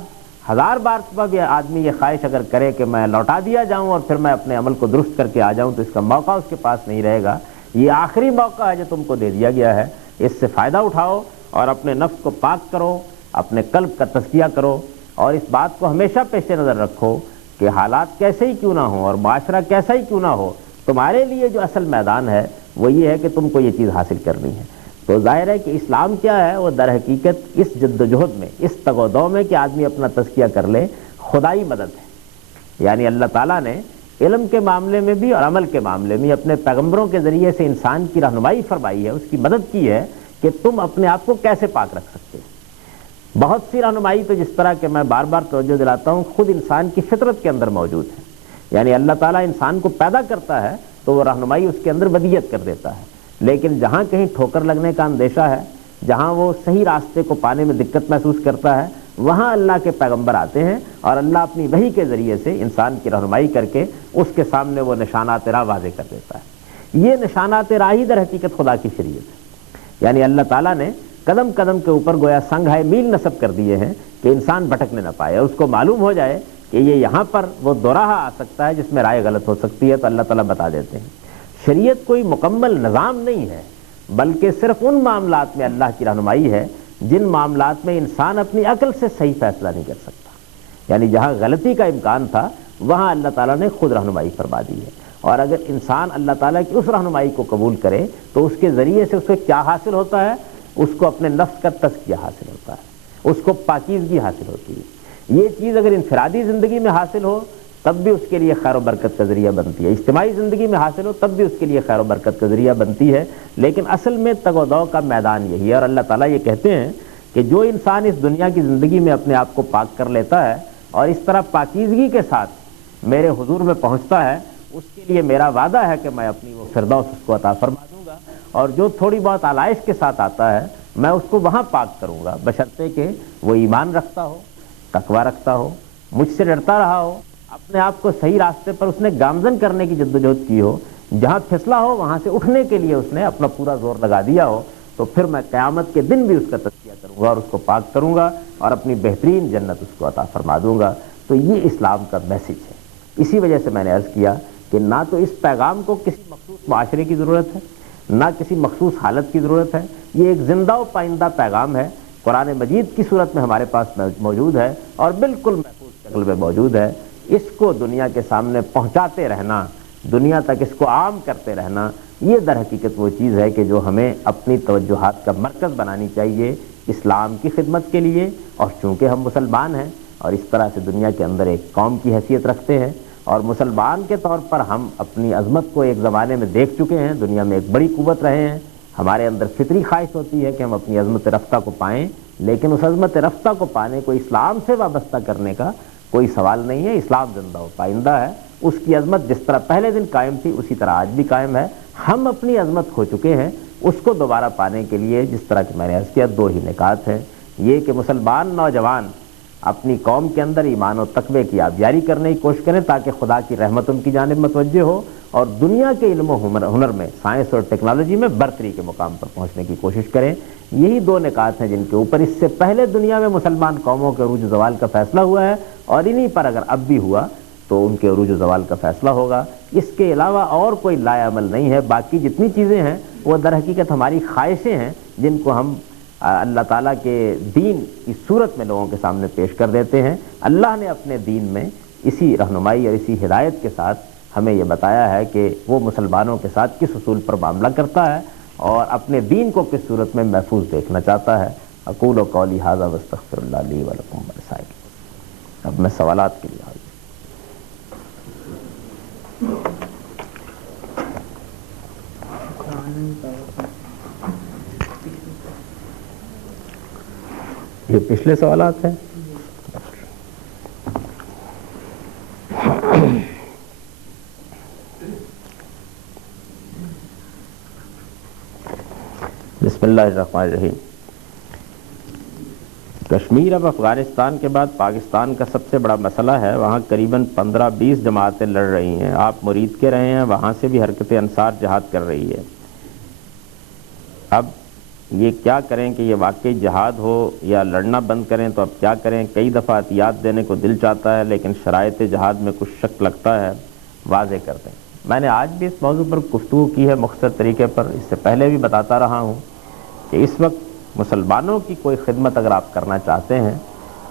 ہزار بار بھی آدمی یہ خواہش اگر کرے کہ میں لوٹا دیا جاؤں اور پھر میں اپنے عمل کو درست کر کے آ جاؤں تو اس کا موقع اس کے پاس نہیں رہے گا۔ یہ آخری موقع ہے جو تم کو دے دیا گیا ہے، اس سے فائدہ اٹھاؤ اور اپنے نفس کو پاک کرو، اپنے قلب کا تزکیہ کرو، اور اس بات کو ہمیشہ پیش نظر رکھو کہ حالات کیسے ہی کیوں نہ ہوں اور معاشرہ کیسا ہی کیوں نہ ہو، تمہارے لیے جو اصل میدان ہے وہ یہ ہے کہ تم کو یہ چیز حاصل کرنی ہے۔ تو ظاہر ہے کہ اسلام کیا ہے، وہ در حقیقت اس جد و جہد میں، اس تگ و دو میں کہ آدمی اپنا تزکیہ کر لے، خدائی مدد ہے۔ یعنی اللہ تعالیٰ نے علم کے معاملے میں بھی اور عمل کے معاملے میں اپنے پیغمبروں کے ذریعے سے انسان کی رہنمائی فرمائی ہے، اس کی مدد کی ہے کہ تم اپنے آپ کو کیسے پاک رکھ سکتے ہو۔ بہت سی رہنمائی تو جس طرح کہ میں بار بار توجہ دلاتا ہوں خود انسان کی فطرت کے اندر موجود ہے، یعنی اللہ تعالیٰ انسان کو پیدا کرتا ہے تو وہ رہنمائی اس کے اندر ودیت کر دیتا ہے، لیکن جہاں کہیں ٹھوکر لگنے کا اندیشہ ہے، جہاں وہ صحیح راستے کو پانے میں دقت محسوس کرتا ہے، وہاں اللہ کے پیغمبر آتے ہیں اور اللہ اپنی وحی کے ذریعے سے انسان کی رہنمائی کر کے اس کے سامنے وہ نشانات راہ واضح کر دیتا ہے۔ یہ نشانات راہ ہی در حقیقت خدا کی شریعت ہے، یعنی اللہ تعالیٰ نے قدم قدم کے اوپر گویا سنگھائے میل نصب کر دیے ہیں کہ انسان بھٹکنے نہ پائے، اس کو معلوم ہو جائے کہ یہ یہاں پر وہ دوراہا آ سکتا ہے جس میں رائے غلط ہو سکتی ہے، تو اللہ تعالیٰ بتا دیتے ہیں۔ شریعت کوئی مکمل نظام نہیں ہے، بلکہ صرف ان معاملات میں اللہ کی رہنمائی ہے جن معاملات میں انسان اپنی عقل سے صحیح فیصلہ نہیں کر سکتا، یعنی جہاں غلطی کا امکان تھا وہاں اللہ تعالیٰ نے خود رہنمائی فرما دی ہے، اور اگر انسان اللہ تعالیٰ کی اس رہنمائی کو قبول کرے تو اس کے ذریعے سے اسے کیا حاصل ہوتا ہے؟ اس کو اپنے نفس کا تزکیہ حاصل ہوتا ہے، اس کو پاکیزگی حاصل ہوتی ہے۔ یہ چیز اگر انفرادی زندگی میں حاصل ہو تب بھی اس کے لیے خیر و برکت کا ذریعہ بنتی ہے، اجتماعی زندگی میں حاصل ہو تب بھی اس کے لیے خیر و برکت کا ذریعہ بنتی ہے، لیکن اصل میں تگ و دو کا میدان یہی ہے۔ اور اللہ تعالیٰ یہ کہتے ہیں کہ جو انسان اس دنیا کی زندگی میں اپنے آپ کو پاک کر لیتا ہے اور اس طرح پاکیزگی کے ساتھ میرے حضور میں پہنچتا ہے، اس کے لیے میرا وعدہ ہے کہ میں اپنی وہ فردوس اس کو عطا فرما دوں گا، اور جو تھوڑی بہت آلائش کے ساتھ آتا ہے میں اس کو وہاں پاک کروں گا، بشرطے کہ وہ ایمان رکھتا ہو، تقویٰ رکھتا ہو، مجھ سے ڈرتا رہا ہو، اپنے آپ کو صحیح راستے پر اس نے گامزن کرنے کی جدوجہد کی ہو، جہاں پھسلا ہو وہاں سے اٹھنے کے لیے اس نے اپنا پورا زور لگا دیا ہو، تو پھر میں قیامت کے دن بھی اس کا تزکیہ کروں گا اور اس کو پاک کروں گا اور اپنی بہترین جنت اس کو عطا فرما دوں گا۔ تو یہ اسلام کا میسج ہے۔ اسی وجہ سے میں نے عرض کیا کہ نہ تو اس پیغام کو کسی مخصوص معاشرے کی ضرورت ہے، نہ کسی مخصوص حالت کی ضرورت ہے، یہ ایک زندہ و پائندہ پیغام ہے، قرآن مجید کی صورت میں ہمارے پاس موجود ہے اور بالکل محفوظ شکل میں موجود ہے۔ اس کو دنیا کے سامنے پہنچاتے رہنا، دنیا تک اس کو عام کرتے رہنا، یہ در حقیقت وہ چیز ہے کہ جو ہمیں اپنی توجہات کا مرکز بنانی چاہیے اسلام کی خدمت کے لیے۔ اور چونکہ ہم مسلمان ہیں اور اس طرح سے دنیا کے اندر ایک قوم کی حیثیت رکھتے ہیں اور مسلمان کے طور پر ہم اپنی عظمت کو ایک زمانے میں دیکھ چکے ہیں، دنیا میں ایک بڑی قوت رہے ہیں، ہمارے اندر فطری خواہش ہوتی ہے کہ ہم اپنی عظمت رفتہ کو پائیں، لیکن اس عظمت رفتہ کو پانے کو اسلام سے وابستہ کرنے کا کوئی سوال نہیں ہے، اسلام زندہ و پائندہ ہے، اس کی عظمت جس طرح پہلے دن قائم تھی اسی طرح آج بھی قائم ہے۔ ہم اپنی عظمت کھو چکے ہیں، اس کو دوبارہ پانے کے لیے جس طرح کہ میں نے عرض کیا 2 ہی نکات ہیں، یہ کہ مسلمان نوجوان اپنی قوم کے اندر ایمان و تقوی کی آبیاری کرنے کی کوشش کریں تاکہ خدا کی رحمت ان کی جانب متوجہ ہو، اور دنیا کے علم و ہنر میں، سائنس اور ٹیکنالوجی میں برتری کے مقام پر پہنچنے کی کوشش کریں۔ یہی 2 نکات ہیں جن کے اوپر اس سے پہلے دنیا میں مسلمان قوموں کے عروج و زوال کا فیصلہ ہوا ہے، اور انہی پر اگر اب بھی ہوا تو ان کے عروج و زوال کا فیصلہ ہوگا۔ اس کے علاوہ اور کوئی لائے عمل نہیں ہے۔ باقی جتنی چیزیں ہیں وہ در حقیقت ہماری خواہشیں ہیں جن کو ہم اللہ تعالیٰ کے دین کی صورت میں لوگوں کے سامنے پیش کر دیتے ہیں۔ اللہ نے اپنے دین میں اسی رہنمائی اور اسی ہدایت کے ساتھ ہمیں یہ بتایا ہے کہ وہ مسلمانوں کے ساتھ کس اصول پر معاملہ کرتا ہے اور اپنے دین کو کس صورت میں محفوظ دیکھنا چاہتا ہے۔ اقول و قولی ھذا واستغفر اللہ لی ولکم ولسائر۔ اب میں سوالات کے لیے حاضر۔ یہ پچھلے سوالات ہیں۔ بسم اللہ الرحمن الرحیم۔ کشمیر اب افغانستان کے بعد پاکستان کا سب سے بڑا مسئلہ ہے، وہاں قریباً 15-20 جماعتیں لڑ رہی ہیں، آپ مرید کے رہے ہیں، وہاں سے بھی حرکت انصار جہاد کر رہی ہے۔ اب یہ کیا کریں کہ یہ واقعی جہاد ہو یا لڑنا بند کریں؟ تو اب کیا کریں؟ کئی دفعہ عطیات دینے کو دل چاہتا ہے لیکن شرائط جہاد میں کچھ شک لگتا ہے، واضح کر دیں۔ میں نے آج بھی اس موضوع پر گفتگو کی ہے مختصر طریقے پر، اس سے پہلے بھی بتاتا رہا ہوں کہ اس وقت مسلمانوں کی کوئی خدمت اگر آپ کرنا چاہتے ہیں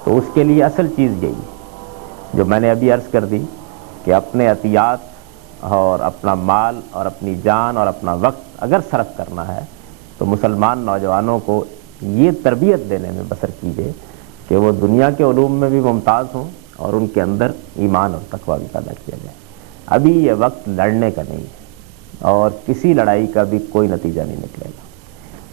تو اس کے لیے اصل چیز یہی جو میں نے ابھی عرض کر دی کہ اپنے عطیات اور اپنا مال اور اپنی جان اور اپنا وقت اگر صرف کرنا ہے تو مسلمان نوجوانوں کو یہ تربیت دینے میں بسر کیجیے کہ وہ دنیا کے علوم میں بھی ممتاز ہوں اور ان کے اندر ایمان اور تقویٰ بھی پیدا کیا جائے۔ ابھی یہ وقت لڑنے کا نہیں ہے اور کسی لڑائی کا بھی کوئی نتیجہ نہیں نکلے گا۔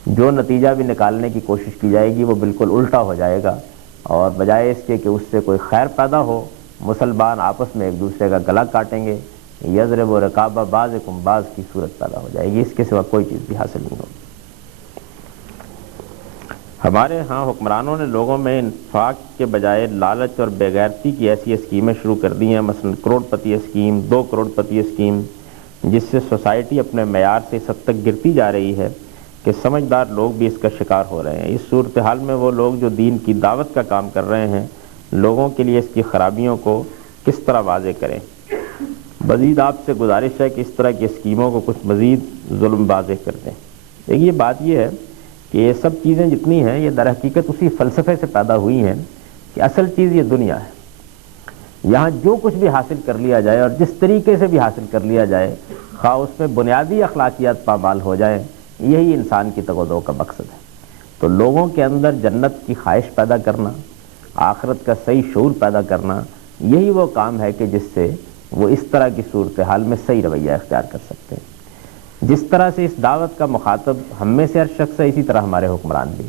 جو نتیجہ بھی نکالنے کی کوشش کی جائے گی وہ بالکل الٹا ہو جائے گا، اور بجائے اس کے کہ اس سے کوئی خیر پیدا ہو، مسلمان آپس میں ایک دوسرے کا گلا کاٹیں گے، یضرب رقاب بعضکم بعض کی صورت پیدا ہو جائے گی۔ اس کے سوا کوئی چیز بھی حاصل نہیں ہوگی۔ ہمارے ہاں حکمرانوں نے لوگوں میں انفاق کے بجائے لالچ اور بے غیرتی کی ایسی اسکیمیں شروع کر دی ہیں، مثلا کروڑ پتی اسکیم، 2 کروڑ پتی اسکیم، جس سے سوسائٹی اپنے معیار سے اس حد تک گرتی جا رہی ہے کہ سمجھدار لوگ بھی اس کا شکار ہو رہے ہیں۔ اس صورتحال میں وہ لوگ جو دین کی دعوت کا کام کر رہے ہیں، لوگوں کے لیے اس کی خرابیوں کو کس طرح واضح کریں؟ مزید آپ سے گزارش ہے کہ اس طرح کی اسکیموں کو کچھ مزید ظلم واضح کر دیں۔ دیکھیے بات یہ ہے کہ یہ سب چیزیں جتنی ہیں یہ در حقیقت اسی فلسفے سے پیدا ہوئی ہیں کہ اصل چیز یہ دنیا ہے، یہاں جو کچھ بھی حاصل کر لیا جائے اور جس طریقے سے بھی حاصل کر لیا جائے، خواہ اس میں بنیادی اخلاقیات پامال ہو جائیں، یہی انسان کی تگ و دو کا مقصد ہے۔ تو لوگوں کے اندر جنت کی خواہش پیدا کرنا، آخرت کا صحیح شعور پیدا کرنا، یہی وہ کام ہے کہ جس سے وہ اس طرح کی صورتحال میں صحیح رویہ اختیار کر سکتے ہیں۔ جس طرح سے اس دعوت کا مخاطب ہم میں سے ہر شخص ہے، اسی طرح ہمارے حکمران بھی،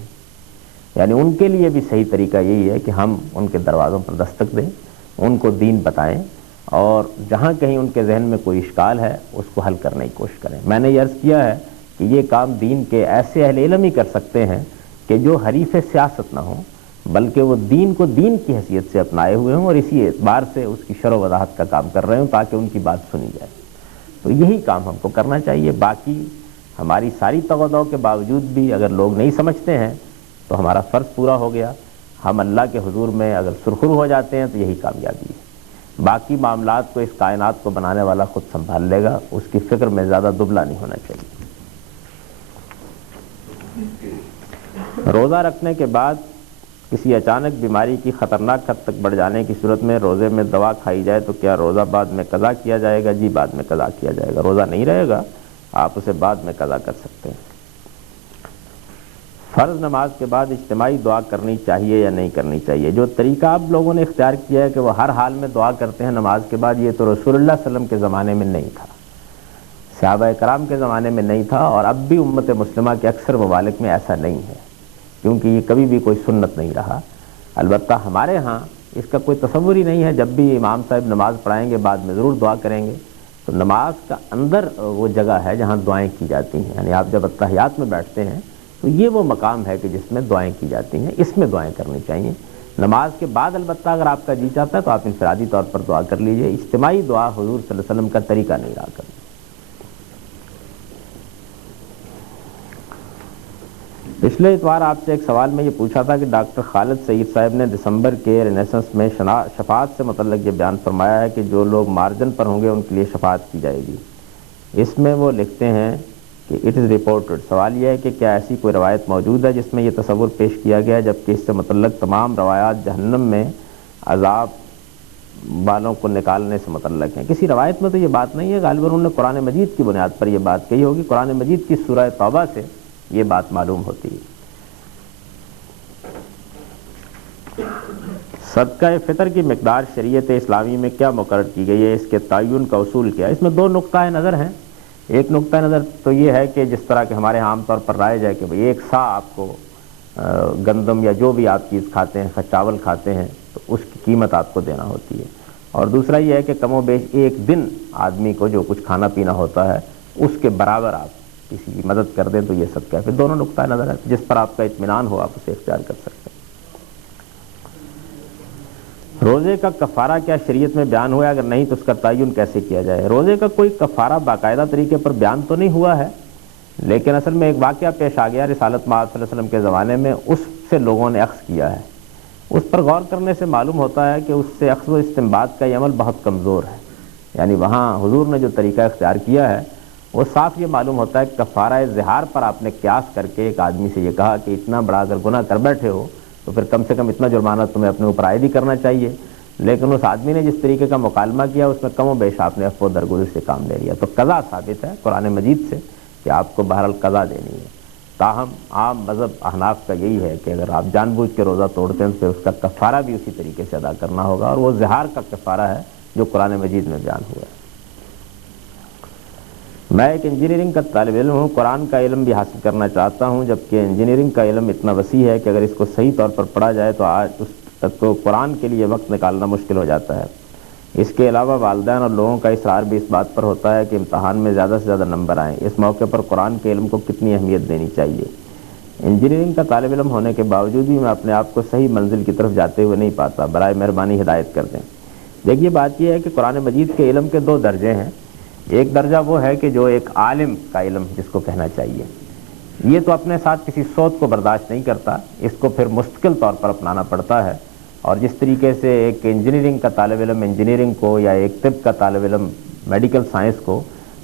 یعنی ان کے لیے بھی صحیح طریقہ یہی ہے کہ ہم ان کے دروازوں پر دستک دیں، ان کو دین بتائیں، اور جہاں کہیں ان کے ذہن میں کوئی اشکال ہے اس کو حل کرنے کی کوشش کریں۔ میں نے یہ عرض کیا ہے کہ یہ کام دین کے ایسے اہل علم ہی کر سکتے ہیں کہ جو حریف سیاست نہ ہوں، بلکہ وہ دین کو دین کی حیثیت سے اپنائے ہوئے ہوں اور اسی اعتبار سے اس کی شرح و وضاحت کا کام کر رہے ہوں تاکہ ان کی بات سنی جائے۔ تو یہی کام ہم کو کرنا چاہیے۔ باقی ہماری ساری تغدو کے باوجود بھی اگر لوگ نہیں سمجھتے ہیں تو ہمارا فرض پورا ہو گیا۔ ہم اللہ کے حضور میں اگر سرخرو ہو جاتے ہیں تو یہی کامیابی ہے۔ باقی معاملات کو اس کائنات کو بنانے والا خود سنبھال لے گا، اس کی فکر میں زیادہ دبلا نہیں ہونا چاہیے۔ روزہ رکھنے کے بعد کسی اچانک بیماری کی خطرناک حد تک بڑھ جانے کی صورت میں روزے میں دوا کھائی جائے تو کیا روزہ بعد میں قضا کیا جائے گا؟ جی بعد میں قضا کیا جائے گا۔ روزہ نہیں رہے گا، آپ اسے بعد میں قضا کر سکتے ہیں۔ فرض نماز کے بعد اجتماعی دعا کرنی چاہیے یا نہیں کرنی چاہیے؟ جو طریقہ آپ لوگوں نے اختیار کیا ہے کہ وہ ہر حال میں دعا کرتے ہیں نماز کے بعد، یہ تو رسول اللہ صلی اللہ علیہ وسلم کے زمانے میں نہیں تھا، صحابہ کرام کے زمانے میں نہیں تھا، اور اب بھی امت مسلمہ کے اکثر ممالک میں ایسا نہیں ہے، کیونکہ یہ کبھی بھی کوئی سنت نہیں رہا۔ البتہ ہمارے ہاں اس کا کوئی تصور ہی نہیں ہے. جب بھی امام صاحب نماز پڑھائیں گے بعد میں ضرور دعا کریں گے. تو نماز کا اندر وہ جگہ ہے جہاں دعائیں کی جاتی ہیں. یعنی آپ جب اتحیات میں بیٹھتے ہیں تو یہ وہ مقام ہے کہ جس میں دعائیں کی جاتی ہیں, اس میں دعائیں کرنی چاہیے. نماز کے بعد البتہ اگر آپ کا جی چاہتا ہے تو آپ انفرادی طور پر دعا کر لیجئے. اجتماعی دعا حضور صلی اللہ علیہ وسلم کا طریقہ نہیں رہا کرنا. پچھلے اتوار آپ سے ایک سوال میں یہ پوچھا تھا کہ ڈاکٹر خالد سعید صاحب نے دسمبر کے رینیسنس میں شفاعت سے متعلق یہ بیان فرمایا ہے کہ جو لوگ مارجن پر ہوں گے ان کے لیے شفاعت کی جائے گی. اس میں وہ لکھتے ہیں کہ اٹ از رپورٹڈ. سوال یہ ہے کہ کیا ایسی کوئی روایت موجود ہے جس میں یہ تصور پیش کیا گیا ہے, جبکہ اس سے متعلق تمام روایات جہنم میں عذاب والوں کو نکالنے سے متعلق ہیں. کسی روایت میں تو یہ بات نہیں ہے. غالباً انہوں نے قرآن مجید کی بنیاد پر یہ بات کہی ہوگی. قرآن مجید کی سورہ توبہ سے یہ بات معلوم ہوتی ہے. صدقہ فطر کی مقدار شریعت اسلامی میں کیا مقرر کی گئی ہے, اس کے تعین کا اصول کیا ہے؟ اس میں دو نقطۂ نظر ہیں. ایک نقطۂ نظر تو یہ ہے کہ جس طرح کہ ہمارے عام طور پر رائج ہے کہ بھئی ایک سا آپ کو گندم یا جو بھی آپ چیز کھاتے ہیں, چاول کھاتے ہیں, تو اس کی قیمت آپ کو دینا ہوتی ہے. اور دوسرا یہ ہے کہ کم و بیش ایک دن آدمی کو جو کچھ کھانا پینا ہوتا ہے اس کے برابر آپ کسی کی مدد کر دیں تو یہ صدقہ ہے. پھر دونوں نقطۂ نظر ہے, جس پر آپ کا اطمینان ہو آپ اسے اختیار کر سکتے ہیں. روزے کا کفارہ کیا شریعت میں بیان ہوا ہے؟ اگر نہیں تو اس کا تعین کیسے کیا جائے؟ روزے کا کوئی کفارہ باقاعدہ طریقے پر بیان تو نہیں ہوا ہے, لیکن اصل میں ایک واقعہ پیش آ گیا رسالت مآب صلی اللہ علیہ وسلم کے زمانے میں, اس سے لوگوں نے اخذ کیا ہے. اس پر غور کرنے سے معلوم ہوتا ہے کہ اس سے اخذ و استنباط کا یہ عمل بہت کمزور ہے. یعنی وہاں حضور نے جو طریقہ اختیار کیا ہے وہ صاف یہ معلوم ہوتا ہے کہ کفارہ ظہار پر آپ نے قیاس کر کے ایک آدمی سے یہ کہا کہ اتنا بڑا اگر گناہ کر بیٹھے ہو تو پھر کم سے کم اتنا جرمانہ تمہیں اپنے اوپر عائد ہی کرنا چاہیے. لیکن اس آدمی نے جس طریقے کا مکالمہ کیا اس میں کم و بیش آپ نے عفو و درگزر سے کام لے لیا. تو قضا ثابت ہے قرآن مجید سے کہ آپ کو بہرحال قضا دینی ہے. تاہم عام مذہب احناف کا یہی ہے کہ اگر آپ جان بوجھ کے روزہ توڑتے ہیں تو پھر اس کا کفارہ بھی اسی طریقے سے ادا کرنا ہوگا, اور وہ ظہار کا کفارہ ہے جو قرآن مجید میں بیان ہوا ہے. میں ایک انجینئرنگ کا طالب علم ہوں, قرآن کا علم بھی حاصل کرنا چاہتا ہوں, جبکہ انجینئرنگ کا علم اتنا وسیع ہے کہ اگر اس کو صحیح طور پر پڑھا جائے تو آج اس تک تو قرآن کے لیے وقت نکالنا مشکل ہو جاتا ہے. اس کے علاوہ والدین اور لوگوں کا اصرار بھی اس بات پر ہوتا ہے کہ امتحان میں زیادہ سے زیادہ نمبر آئیں. اس موقع پر قرآن کے علم کو کتنی اہمیت دینی چاہیے؟ انجینئرنگ کا طالب علم ہونے کے باوجود بھی میں اپنے آپ کو صحیح منزل کی طرف جاتے ہوئے نہیں پاتا. برائے مہربانی ہدایت کر دیں. دیکھیے بات یہ ہے کہ قرآن مجید کے علم کے دو درجے ہیں. ایک درجہ وہ ہے کہ جو ایک عالم کا علم جس کو کہنا چاہیے, یہ تو اپنے ساتھ کسی صوت کو برداشت نہیں کرتا, اس کو پھر مستقل طور پر اپنانا پڑتا ہے. اور جس طریقے سے ایک انجینئرنگ کا طالب علم انجینئرنگ کو یا ایک طب کا طالب علم میڈیکل سائنس کو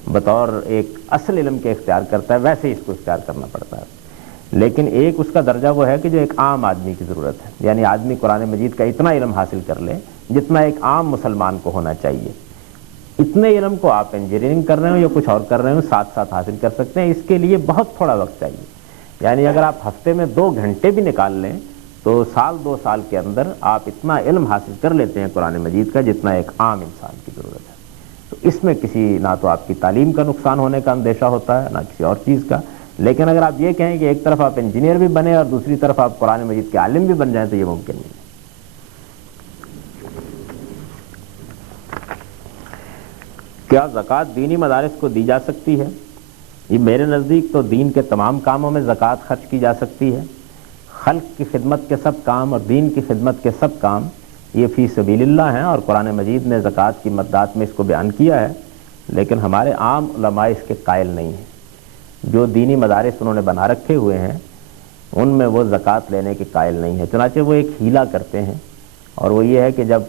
بطور ایک اصل علم کے اختیار کرتا ہے, ویسے ہی اس کو اختیار کرنا پڑتا ہے. لیکن ایک اس کا درجہ وہ ہے کہ جو ایک عام آدمی کی ضرورت ہے, یعنی آدمی قرآن مجید کا اتنا علم حاصل کر لے جتنا ایک عام مسلمان کو ہونا چاہیے. اتنے علم کو آپ انجینئرنگ کر رہے ہوں یا کچھ اور کر رہے ہوں ساتھ ساتھ حاصل کر سکتے ہیں. اس کے لیے بہت تھوڑا وقت چاہیے. یعنی اگر آپ ہفتے میں 2 گھنٹے بھی نکال لیں تو سال 2 سال کے اندر آپ اتنا علم حاصل کر لیتے ہیں قرآن مجید کا جتنا ایک عام انسان کی ضرورت ہے. تو اس میں کسی نہ تو آپ کی تعلیم کا نقصان ہونے کا اندیشہ ہوتا ہے نہ کسی اور چیز کا. لیکن اگر آپ یہ کہیں کہ ایک طرف آپ انجینئر بھی بنیں اور دوسری طرف آپ قرآن مجید کے عالم بھی بن جائیں تو یہ ممکن نہیں ہے. کیا زکوٰۃ دینی مدارس کو دی جا سکتی ہے؟ یہ میرے نزدیک تو دین کے تمام کاموں میں زکوٰۃ خرچ کی جا سکتی ہے. خلق کی خدمت کے سب کام اور دین کی خدمت کے سب کام یہ فی سبیل اللہ ہیں, اور قرآن مجید نے زکوٰۃ کی مدات میں اس کو بیان کیا ہے. لیکن ہمارے عام علماء اس کے قائل نہیں ہیں. جو دینی مدارس انہوں نے بنا رکھے ہوئے ہیں ان میں وہ زکوٰۃ لینے کے قائل نہیں ہیں. چنانچہ وہ ایک ہیلہ کرتے ہیں, اور وہ یہ ہے کہ جب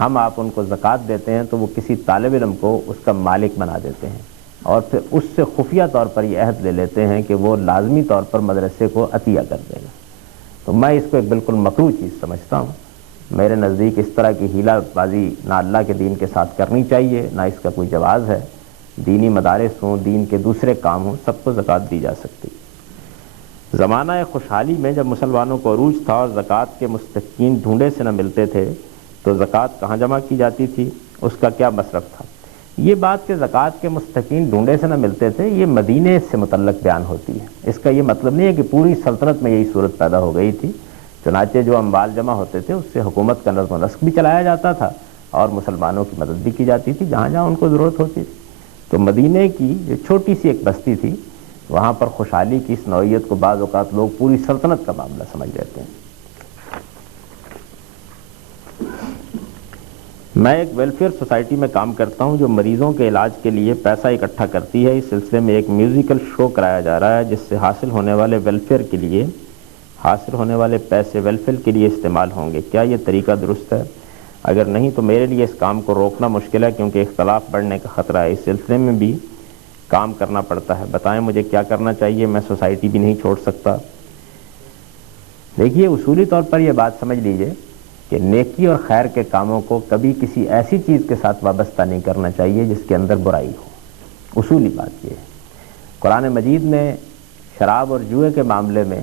ہم آپ ان کو زکوٰۃ دیتے ہیں تو وہ کسی طالب علم کو اس کا مالک بنا دیتے ہیں, اور پھر اس سے خفیہ طور پر یہ عہد لے لیتے ہیں کہ وہ لازمی طور پر مدرسے کو عطیہ کر دے گا. تو میں اس کو ایک بالکل مکروہ چیز سمجھتا ہوں. میرے نزدیک اس طرح کی ہیلہ بازی نہ اللہ کے دین کے ساتھ کرنی چاہیے, نہ اس کا کوئی جواز ہے. دینی مدارس ہوں, دین کے دوسرے کام ہوں, سب کو زکوٰۃ دی جا سکتی. زمانہ خوشحالی میں جب مسلمانوں کو عروج تھا اور زکوٰۃ کے مستحقین ڈھونڈے سے نہ ملتے تھے تو زکوٰۃ کہاں جمع کی جاتی تھی, اس کا کیا مصرف تھا؟ یہ بات کہ زکوٰۃ کے مستحقین ڈھونڈے سے نہ ملتے تھے یہ مدینے سے متعلق بیان ہوتی ہے. اس کا یہ مطلب نہیں ہے کہ پوری سلطنت میں یہی صورت پیدا ہو گئی تھی. چنانچہ جو اموال جمع ہوتے تھے اس سے حکومت کا نظم و نسق بھی چلایا جاتا تھا اور مسلمانوں کی مدد بھی کی جاتی تھی جہاں جہاں ان کو ضرورت ہوتی تھی۔ تو مدینے کی جو چھوٹی سی ایک بستی تھی وہاں پر خوشحالی کی اس نوعیت کو بعض اوقات لوگ پوری سلطنت کا معاملہ سمجھ لیتے ہیں۔ میں ایک ویلفیئر سوسائٹی میں کام کرتا ہوں جو مریضوں کے علاج کے لیے پیسہ اکٹھا کرتی ہے۔ اس سلسلے میں ایک میوزیکل شو کرایا جا رہا ہے جس سے حاصل ہونے والے پیسے ویلفیئر کے لیے استعمال ہوں گے۔ کیا یہ طریقہ درست ہے؟ اگر نہیں تو میرے لیے اس کام کو روکنا مشکل ہے کیونکہ اختلاف بڑھنے کا خطرہ ہے۔ اس سلسلے میں بھی کام کرنا پڑتا ہے، بتائیں مجھے کیا کرنا چاہیے؟ میں سوسائٹی بھی نہیں چھوڑ سکتا۔ دیکھیے، اصولی طور پر یہ بات سمجھ لیجئے کہ نیکی اور خیر کے کاموں کو کبھی کسی ایسی چیز کے ساتھ وابستہ نہیں کرنا چاہیے جس کے اندر برائی ہو۔ اصولی بات یہ ہے۔ قرآن مجید نے شراب اور جوئے کے معاملے میں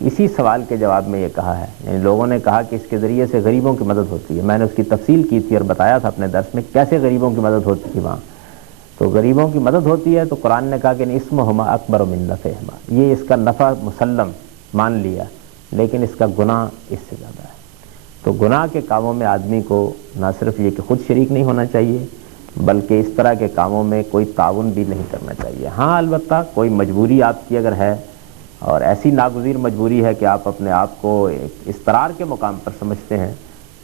اسی سوال کے جواب میں یہ کہا ہے، یعنی لوگوں نے کہا کہ اس کے ذریعے سے غریبوں کی مدد ہوتی ہے۔ میں نے اس کی تفصیل کی تھی اور بتایا تھا اپنے درس میں کیسے غریبوں کی مدد ہوتی تھی وہاں۔ تو غریبوں کی مدد ہوتی ہے تو قرآن نے کہا کہ اسمہما اکبر من نفعہما، یہ اس کا نفع مسلم مان لیا لیکن اس کا گناہ اس سے زیادہ ہے۔ تو گناہ کے کاموں میں آدمی کو نہ صرف یہ کہ خود شریک نہیں ہونا چاہیے بلکہ اس طرح کے کاموں میں کوئی تعاون بھی نہیں کرنا چاہیے۔ ہاں البتہ کوئی مجبوری آپ کی اگر ہے اور ایسی ناگزیر مجبوری ہے کہ آپ اپنے آپ کو ایک اضطرار کے مقام پر سمجھتے ہیں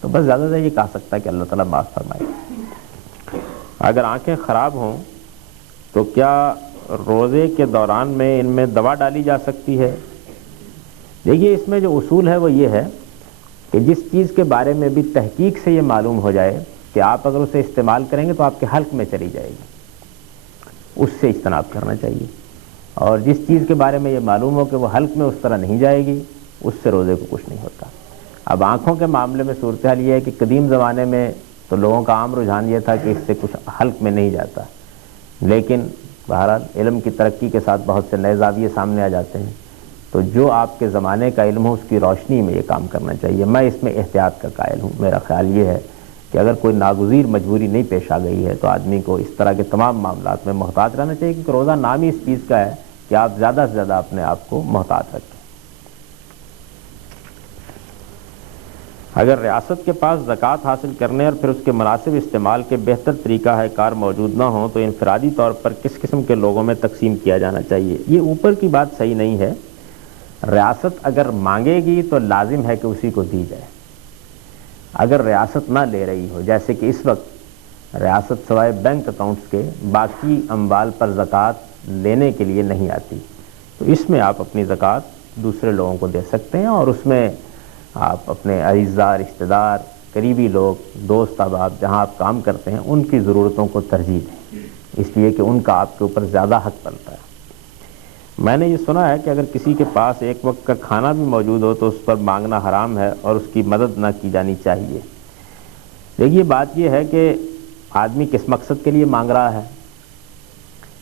تو بس زیادہ سے یہ کہہ سکتا ہے کہ اللہ تعالیٰ معاف فرمائے۔ اگر آنکھیں خراب ہوں تو کیا روزے کے دوران میں ان میں دوا ڈالی جا سکتی ہے؟ دیکھیے، اس میں جو اصول ہے وہ یہ ہے کہ جس چیز کے بارے میں بھی تحقیق سے یہ معلوم ہو جائے کہ آپ اگر اسے استعمال کریں گے تو آپ کے حلق میں چلی جائے گی، اس سے اجتناب کرنا چاہیے، اور جس چیز کے بارے میں یہ معلوم ہو کہ وہ حلق میں اس طرح نہیں جائے گی اس سے روزے کو کچھ نہیں ہوتا۔ اب آنکھوں کے معاملے میں صورتحال یہ ہے کہ قدیم زمانے میں تو لوگوں کا عام رجحان یہ تھا کہ اس سے کچھ حلق میں نہیں جاتا، لیکن بہرحال علم کی ترقی کے ساتھ بہت سے نئے زاویے سامنے آ جاتے ہیں، تو جو آپ کے زمانے کا علم ہو اس کی روشنی میں یہ کام کرنا چاہیے۔ میں اس میں احتیاط کا قائل ہوں۔ میرا خیال یہ ہے کہ اگر کوئی ناگزیر مجبوری نہیں پیش آ گئی ہے تو آدمی کو اس طرح کے تمام معاملات میں محتاط رہنا چاہیے، کیونکہ روزہ نام ہی اس چیز کا ہے کہ آپ زیادہ سے زیادہ اپنے آپ کو محتاط رکھیں۔ اگر ریاست کے پاس زکوٰۃ حاصل کرنے اور پھر اس کے مناسب استعمال کے بہتر طریقہ کار موجود نہ ہوں تو انفرادی طور پر کس قسم کے لوگوں میں تقسیم کیا جانا چاہیے؟ یہ اوپر کی بات صحیح نہیں ہے۔ ریاست اگر مانگے گی تو لازم ہے کہ اسی کو دی جائے۔ اگر ریاست نہ لے رہی ہو، جیسے کہ اس وقت ریاست سوائے بینک اکاؤنٹس کے باقی اموال پر زکوٰۃ لینے کے لیے نہیں آتی، تو اس میں آپ اپنی زکوٰۃ دوسرے لوگوں کو دے سکتے ہیں، اور اس میں آپ اپنے اعزاء، رشتہ دار، قریبی لوگ، دوست احباب جہاں آپ کام کرتے ہیں ان کی ضرورتوں کو ترجیح دیں، اس لیے کہ ان کا آپ کے اوپر زیادہ حق بنتا ہے۔ میں نے یہ سنا ہے کہ اگر کسی کے پاس ایک وقت کا کھانا بھی موجود ہو تو اس پر مانگنا حرام ہے اور اس کی مدد نہ کی جانی چاہیے۔ دیکھیے، بات یہ ہے کہ آدمی کس مقصد کے لیے مانگ رہا ہے۔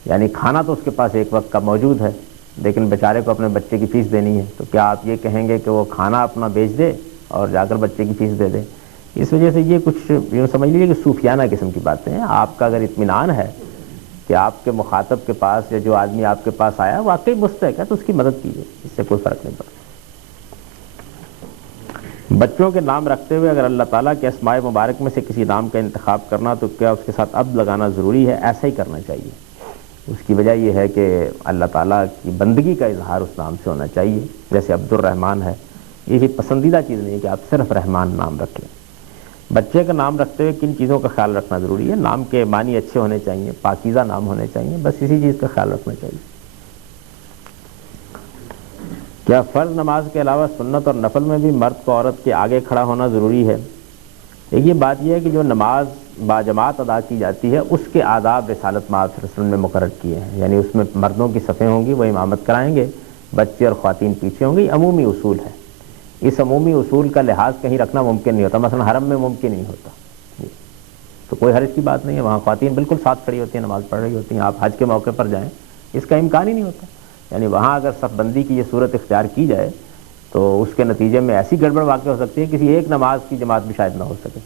یعنی کھانا تو اس کے پاس ایک وقت کا موجود ہے لیکن بیچارے کو اپنے بچے کی فیس دینی ہے، تو کیا آپ یہ کہیں گے کہ وہ کھانا اپنا بیچ دے اور جا کر بچے کی فیس دے دے؟ اس وجہ سے یہ کچھ یوں سمجھ لیجیے کہ صوفیانہ قسم کی باتیں ہیں۔ آپ کا اگر اطمینان ہے کہ آپ کے مخاطب کے پاس یا جو آدمی آپ کے پاس آیا واقعی مستحق ہے تو اس کی مدد کیجیے، اس سے کوئی فرق نہیں پڑتا۔ بچوں کے نام رکھتے ہوئے اگر اللہ تعالیٰ کے اسماء مبارک میں سے کسی نام کا انتخاب کرنا تو کیا اس کے ساتھ اب لگانا ضروری ہے؟ ایسا ہی کرنا چاہیے۔ اس کی وجہ یہ ہے کہ اللہ تعالیٰ کی بندگی کا اظہار اس نام سے ہونا چاہیے، جیسے عبد الرحمن ہے۔ یہ پسندیدہ چیز نہیں ہے کہ آپ صرف رحمان نام رکھیں۔ بچے کا نام رکھتے ہوئے کن چیزوں کا خیال رکھنا ضروری ہے؟ نام کے معنی اچھے ہونے چاہیے، پاکیزہ نام ہونے چاہیے، بس اسی چیز کا خیال رکھنا چاہیے۔ کیا فرض نماز کے علاوہ سنت اور نفل میں بھی مرد کو عورت کے آگے کھڑا ہونا ضروری ہے؟ ایک یہ بات یہ ہے کہ جو نماز باجماعت ادا کی جاتی ہے اس کے آداب رسالت مآب صلی اللہ علیہ وسلم نے مقرر کیے ہیں، یعنی اس میں مردوں کی صفیں ہوں گی، وہ امامت کرائیں گے، بچے اور خواتین پیچھے ہوں گی۔ عمومی اصول ہے، اس عمومی اصول کا لحاظ کہیں رکھنا ممکن نہیں ہوتا، مثلا حرم میں ممکن نہیں ہوتا، تو کوئی حرج کی بات نہیں ہے، وہاں خواتین بالکل ساتھ کھڑی ہوتی ہیں، نماز پڑھ رہی ہوتی ہیں۔ آپ حج کے موقع پر جائیں، اس کا امکان ہی نہیں ہوتا، یعنی وہاں اگر صف بندی کی یہ صورت اختیار کی جائے تو اس کے نتیجے میں ایسی گڑبڑ واقع ہو سکتی ہے کسی ایک نماز کی جماعت بھی شاید نہ ہو سکے۔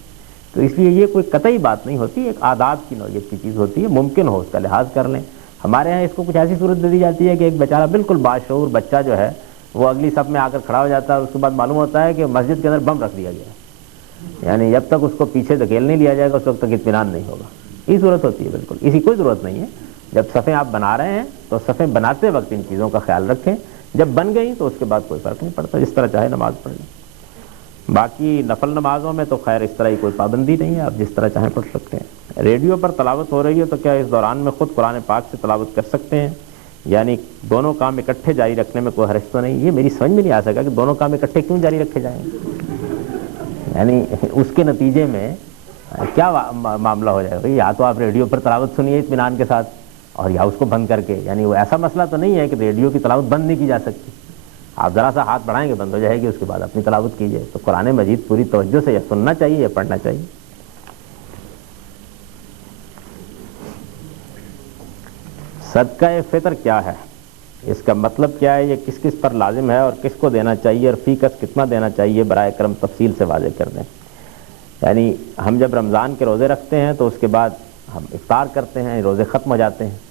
تو اس لیے یہ کوئی قطعی بات نہیں ہوتی، ایک آداب کی نوعیت کی چیز ہوتی ہے، ممکن ہو اس کا لحاظ کر لیں۔ ہمارے ہاں اس کو کچھ ایسی صورت دے دی جاتی ہے کہ ایک بیچارہ بالکل باشعور بچہ جو ہے وہ اگلی صف میں آ کر کھڑا ہو جاتا ہے اور اس کے بعد معلوم ہوتا ہے کہ مسجد کے اندر بم رکھ دیا گیا ہے، یعنی جب تک اس کو پیچھے دھکیل نہیں لیا جائے گا اس وقت تک اطمینان نہیں ہوگا. یہ صورت ہوتی ہے بالکل. اسی کوئی ضرورت نہیں ہے. جب صفیں آپ بنا رہے ہیں تو صفیں بناتے وقت ان چیزوں کا خیال رکھیں. جب بن گئی تو اس کے بعد کوئی فرق نہیں پڑتا، جس طرح چاہے نماز پڑھ لیں. باقی نفل نمازوں میں تو خیر اس طرح کی کوئی پابندی نہیں ہے، آپ جس طرح چاہیں پڑھ سکتے ہیں. ریڈیو پر تلاوت ہو رہی ہے تو کیا اس دوران میں خود قرآن پاک سے تلاوت کر سکتے ہیں؟ یعنی دونوں کام اکٹھے جاری رکھنے میں کوئی حرج تو نہیں؟ یہ میری سمجھ میں نہیں آ سکا کہ دونوں کام اکٹھے کیوں جاری رکھے جائیں، یعنی اس کے نتیجے میں کیا معاملہ ہو جائے گا. یا تو آپ ریڈیو پر تلاوت سنیے اطمینان کے ساتھ اور یا اس کو بند کر کے، یعنی وہ ایسا مسئلہ تو نہیں ہے کہ ریڈیو کی تلاوت بند نہیں کی جا سکتی. آپ ذرا سا ہاتھ بڑھائیں گے بند ہو جائے گی، اس کے بعد اپنی تلاوت کیجیے. تو قرآن مجید پوری توجہ سے یا سننا چاہیے یا پڑھنا چاہیے. صدقہ فطر کیا ہے، اس کا مطلب کیا ہے، یہ کس کس پر لازم ہے اور کس کو دینا چاہیے اور فی کس کتنا دینا چاہیے، برائے کرم تفصیل سے واضح کر دیں. یعنی ہم جب رمضان کے روزے رکھتے ہیں تو اس کے بعد ہم افطار کرتے ہیں، روزے ختم ہو جاتے ہیں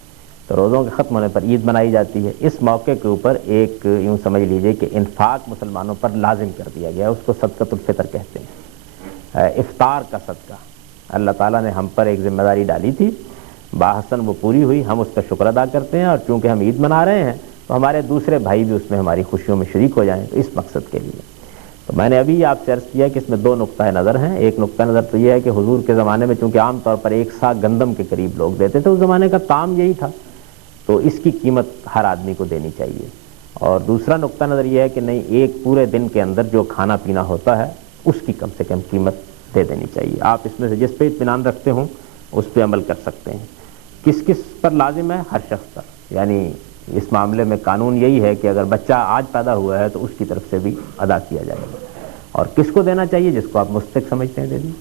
تو روزوں کے ختم ہونے پر عید منائی جاتی ہے. اس موقع کے اوپر ایک یوں سمجھ لیجئے کہ انفاق مسلمانوں پر لازم کر دیا گیا، اس کو صدقۃ الفطر کہتے ہیں. افطار کا صدقہ اللہ تعالیٰ نے ہم پر ایک ذمہ داری ڈالی تھی، باحسن وہ پوری ہوئی، ہم اس کا شکر ادا کرتے ہیں. اور چونکہ ہم عید منا رہے ہیں تو ہمارے دوسرے بھائی بھی اس میں ہماری خوشیوں میں شریک ہو جائیں، تو اس مقصد کے لیے. تو میں نے ابھی آپ سے عرض کیا کہ اس میں دو نقطہ نظر ہیں. ایک نقطہ نظر تو یہ ہے کہ حضور کے زمانے میں چونکہ عام طور پر ایک سا گندم کے قریب لوگ دیتے تھے، اس زمانے کا طعام یہی تھا، تو اس کی قیمت ہر آدمی کو دینی چاہیے. اور دوسرا نقطہ نظر یہ ہے کہ نہیں، ایک پورے دن کے اندر جو کھانا پینا ہوتا ہے اس کی کم سے کم قیمت دے دینی چاہیے. آپ اس میں سے جس پہ اطمینان رکھتے ہوں اس پہ عمل کر سکتے ہیں. کس کس پر لازم ہے؟ ہر شخص پر. یعنی اس معاملے میں قانون یہی ہے کہ اگر بچہ آج پیدا ہوا ہے تو اس کی طرف سے بھی ادا کیا جائے گا. اور کس کو دینا چاہیے؟ جس کو آپ مستحق سمجھتے ہیں دے دیں.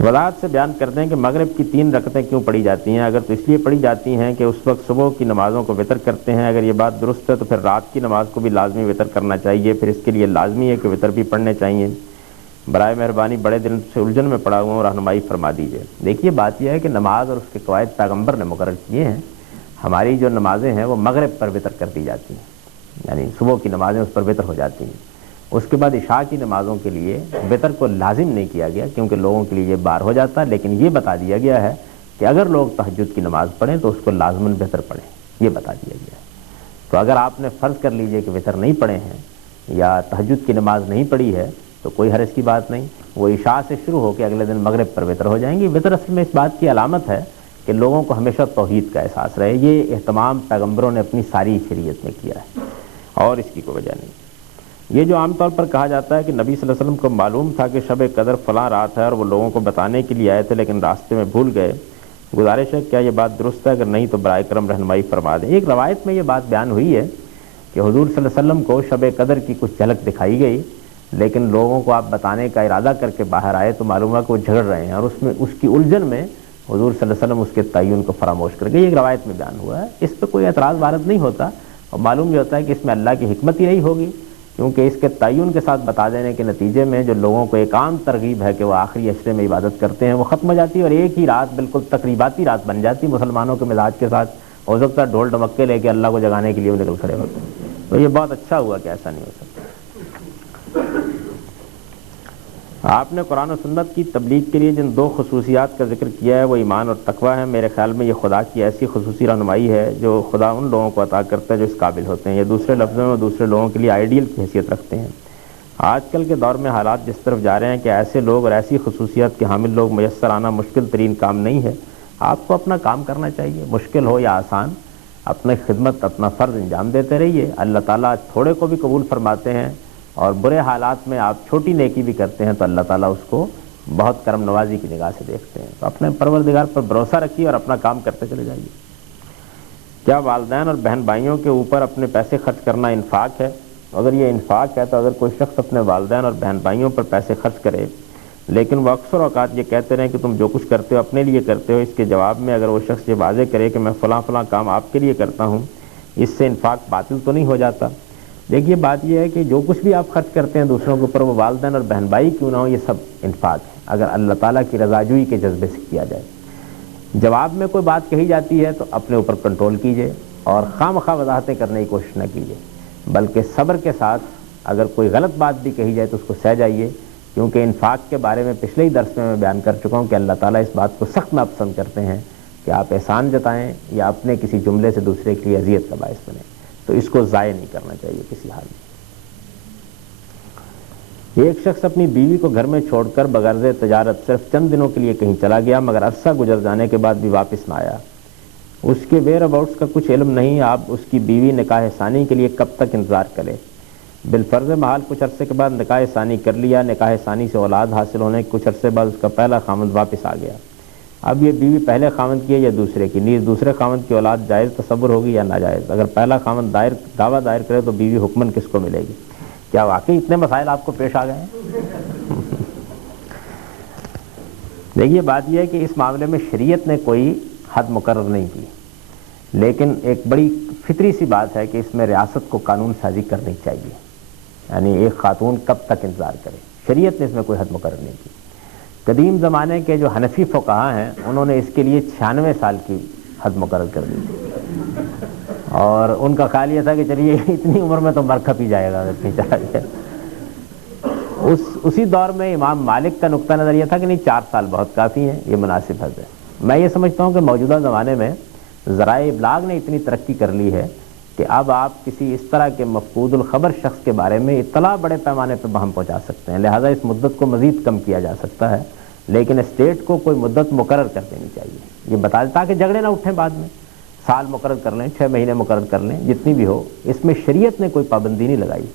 وضاحت سے بیان کر دیں کہ مغرب کی 3 رکعتیں کیوں پڑھی جاتی ہیں. اگر تو اس لیے پڑھی جاتی ہیں کہ اس وقت صبح کی نمازوں کو وتر کرتے ہیں. اگر یہ بات درست ہے تو پھر رات کی نماز کو بھی لازمی وتر کرنا چاہیے. پھر اس کے لیے لازمی ہے کہ وتر بھی پڑھنے چاہیے. برائے مہربانی بڑے دن سے الجھن میں پڑا ہوا ہوں، رہنمائی فرما دیجیے. دیکھیے بات یہ ہے کہ نماز اور اس کے قواعد پیغمبر نے مقرر کیے ہیں. ہماری جو نمازیں ہیں وہ مغرب پر وتر کر دی جاتی ہیں، یعنی صبح کی نمازیں اس پر وتر ہو جاتی ہیں. اس کے بعد عشاء کی نمازوں کے لیے وتر کو لازم نہیں کیا گیا کیونکہ لوگوں کے لیے یہ بار ہو جاتا ہے، لیکن یہ بتا دیا گیا ہے کہ اگر لوگ تہجد کی نماز پڑھیں تو اس کو لازماً وتر پڑھیں، یہ بتا دیا گیا ہے. تو اگر آپ نے فرض کر لیجئے کہ وتر نہیں پڑھے ہیں یا تہجد کی نماز نہیں پڑھی ہے تو کوئی حرج کی بات نہیں. وہ عشاء سے شروع ہو کے اگلے دن مغرب پر وتر ہو جائیں گی. وتر اصل میں اس بات کی علامت ہے کہ لوگوں کو ہمیشہ توحید کا احساس رہے. یہ اہتمام پیغمبروں نے اپنی ساری شریعت میں کیا ہے اور اس کی کوئی وجہ نہیں. یہ جو عام طور پر کہا جاتا ہے کہ نبی صلی اللہ علیہ وسلم کو معلوم تھا کہ شب قدر فلاں رات ہے اور وہ لوگوں کو بتانے کے لیے آئے تھے لیکن راستے میں بھول گئے. گزارش ہے کیا یہ بات درست ہے؟ اگر نہیں تو برائے کرم رہنمائی فرما دیں. ایک روایت میں یہ بات بیان ہوئی ہے کہ حضور صلی اللہ علیہ وسلم کو شب قدر کی کچھ جھلک دکھائی گئی، لیکن لوگوں کو آپ بتانے کا ارادہ کر کے باہر آئے تو معلوم ہوا کہ وہ جھگڑ رہے ہیں اور اس کی الجھن میں حضور صلی اللہ علیہ وسلم اس کے تعین کو فراموش کر گئے. یہ ایک روایت میں بیان ہوا ہے. اس پہ کوئی اعتراض وارد نہیں ہوتا اور معلوم یہ ہوتا ہے کہ اس میں اللہ کی حکمت ہی نہیں ہوگی، کیونکہ اس کے تعین کے ساتھ بتا دینے کے نتیجے میں جو لوگوں کو ایک عام ترغیب ہے کہ وہ آخری عشرے میں عبادت کرتے ہیں وہ ختم ہو جاتی ہے اور ایک ہی رات بالکل تقریباتی رات بن جاتی مسلمانوں کے مزاج کے ساتھ. ہو سکتا ہے ڈھول ڈمکے لے کے اللہ کو جگانے کے لیے وہ نکل کھڑے ہوتے ہیں. تو یہ بہت اچھا ہوا کہ ایسا نہیں ہو سکتا. آپ نے قرآن و سنت کی تبلیغ کے لیے جن 2 خصوصیات کا ذکر کیا ہے وہ ایمان اور تقوی ہے. میرے خیال میں یہ خدا کی ایسی خصوصی رہنمائی ہے جو خدا ان لوگوں کو عطا کرتا ہے جو اس قابل ہوتے ہیں. یہ دوسرے لفظوں میں دوسرے لوگوں کے لیے آئیڈیل کی حیثیت رکھتے ہیں. آج کل کے دور میں حالات جس طرف جا رہے ہیں کہ ایسے لوگ اور ایسی خصوصیات کے حامل لوگ میسر آنا مشکل ترین کام نہیں ہے. آپ کو اپنا کام کرنا چاہیے، مشکل ہو یا آسان، اپنی خدمت اپنا فرض انجام دیتے رہیے. اللہ تعالیٰ تھوڑے کو بھی قبول فرماتے ہیں اور برے حالات میں آپ چھوٹی نیکی بھی کرتے ہیں تو اللہ تعالیٰ اس کو بہت کرم نوازی کی نگاہ سے دیکھتے ہیں. تو اپنے پروردگار پر بھروسہ رکھیے اور اپنا کام کرتے چلے جائیے. کیا والدین اور بہن بھائیوں کے اوپر اپنے پیسے خرچ کرنا انفاق ہے؟ اگر یہ انفاق ہے تو اگر کوئی شخص اپنے والدین اور بہن بھائیوں پر پیسے خرچ کرے لیکن وہ اکثر اوقات یہ کہتے رہیں کہ تم جو کچھ کرتے ہو اپنے لیے کرتے ہو، اس کے جواب میں اگر وہ شخص یہ واضح کرے کہ میں فلاں فلاں کام آپ کے لیے کرتا ہوں، اس سے انفاق باطل تو نہیں ہو جاتا؟ دیکھیے بات یہ ہے کہ جو کچھ بھی آپ خرچ کرتے ہیں دوسروں کے اوپر، وہ والدین اور بہن بھائی کیوں نہ ہو، یہ سب انفاق ہے اگر اللہ تعالیٰ کی رضاجوئی کے جذبے سے کیا جائے. جواب میں کوئی بات کہی جاتی ہے تو اپنے اوپر کنٹرول کیجئے. اور خواہ وضاحتیں کرنے کی کوشش نہ کیجیے، بلکہ صبر کے ساتھ اگر کوئی غلط بات بھی کہی جائے تو اس کو سہ جائیے، کیونکہ انفاق کے بارے میں پچھلے ہی درس میں بیان کر چکا ہوں کہ اللہ تعالیٰ اس بات کو سخت ناپسند کرتے ہیں کہ آپ احسان جتائیں یا اپنے کسی جملے سے دوسرے کے لیے اذیت کا باعث بنیں، تو اس کو ضائع نہیں کرنا چاہیے کسی حال میں۔ ایک شخص اپنی بیوی کو گھر میں چھوڑ کر بغرض تجارت صرف چند دنوں کے لیے کہیں چلا گیا، مگر عرصہ گزر جانے کے بعد بھی واپس نہ آیا۔ اس کے ویئر اباؤٹس کا کچھ علم نہیں، آپ اس کی بیوی نکاح ثانی کے لیے کب تک انتظار کریں؟ بالفرض محال کچھ عرصے کے بعد نکاح ثانی کر لیا، نکاح ثانی سے اولاد حاصل ہونے کے کچھ عرصے بعد اس کا پہلا خاوند واپس آ گیا۔ اب یہ بیوی پہلے خاوند کی ہے یا دوسرے کی؟ نیز دوسرے خاوند کی اولاد جائز تصور ہوگی یا ناجائز؟ اگر پہلا خاوند دعویٰ دائر کرے تو بیوی حکمن کس کو ملے گی؟ کیا واقعی اتنے مسائل آپ کو پیش آ گئے ہیں؟ دیکھیے بات یہ ہے کہ اس معاملے میں شریعت نے کوئی حد مقرر نہیں کی، لیکن ایک بڑی فطری سی بات ہے کہ اس میں ریاست کو قانون سازی کرنی چاہیے، یعنی ایک خاتون کب تک انتظار کرے۔ شریعت نے اس میں کوئی حد مقرر نہیں کی۔ قدیم زمانے کے جو حنفی فقہا ہیں انہوں نے اس کے لیے 96 سال کی حد مقرر کر دی تھی، اور ان کا خیال یہ تھا کہ چلیے اتنی عمر میں تو مر کھپ ہی جائے گا اتنی چلا گیا۔ اسی دور میں امام مالک کا نقطہ نظر یہ تھا کہ نہیں 4 سال بہت کافی ہیں، یہ مناسب حد ہے۔ میں یہ سمجھتا ہوں کہ موجودہ زمانے میں ذرائع ابلاغ نے اتنی ترقی کر لی ہے کہ اب آپ کسی اس طرح کے مفقود الخبر شخص کے بارے میں اطلاع بڑے پیمانے پر ہم پہنچا سکتے ہیں، لہٰذا اس مدت کو مزید کم کیا جا سکتا ہے، لیکن اسٹیٹ کو کوئی مدت مقرر کر دینی چاہیے، یہ بتا دیتا کہ جھگڑے نہ اٹھیں بعد میں، سال مقرر کر لیں، 6 مہینے مقرر کر لیں، جتنی بھی ہو۔ اس میں شریعت نے کوئی پابندی نہیں لگائی،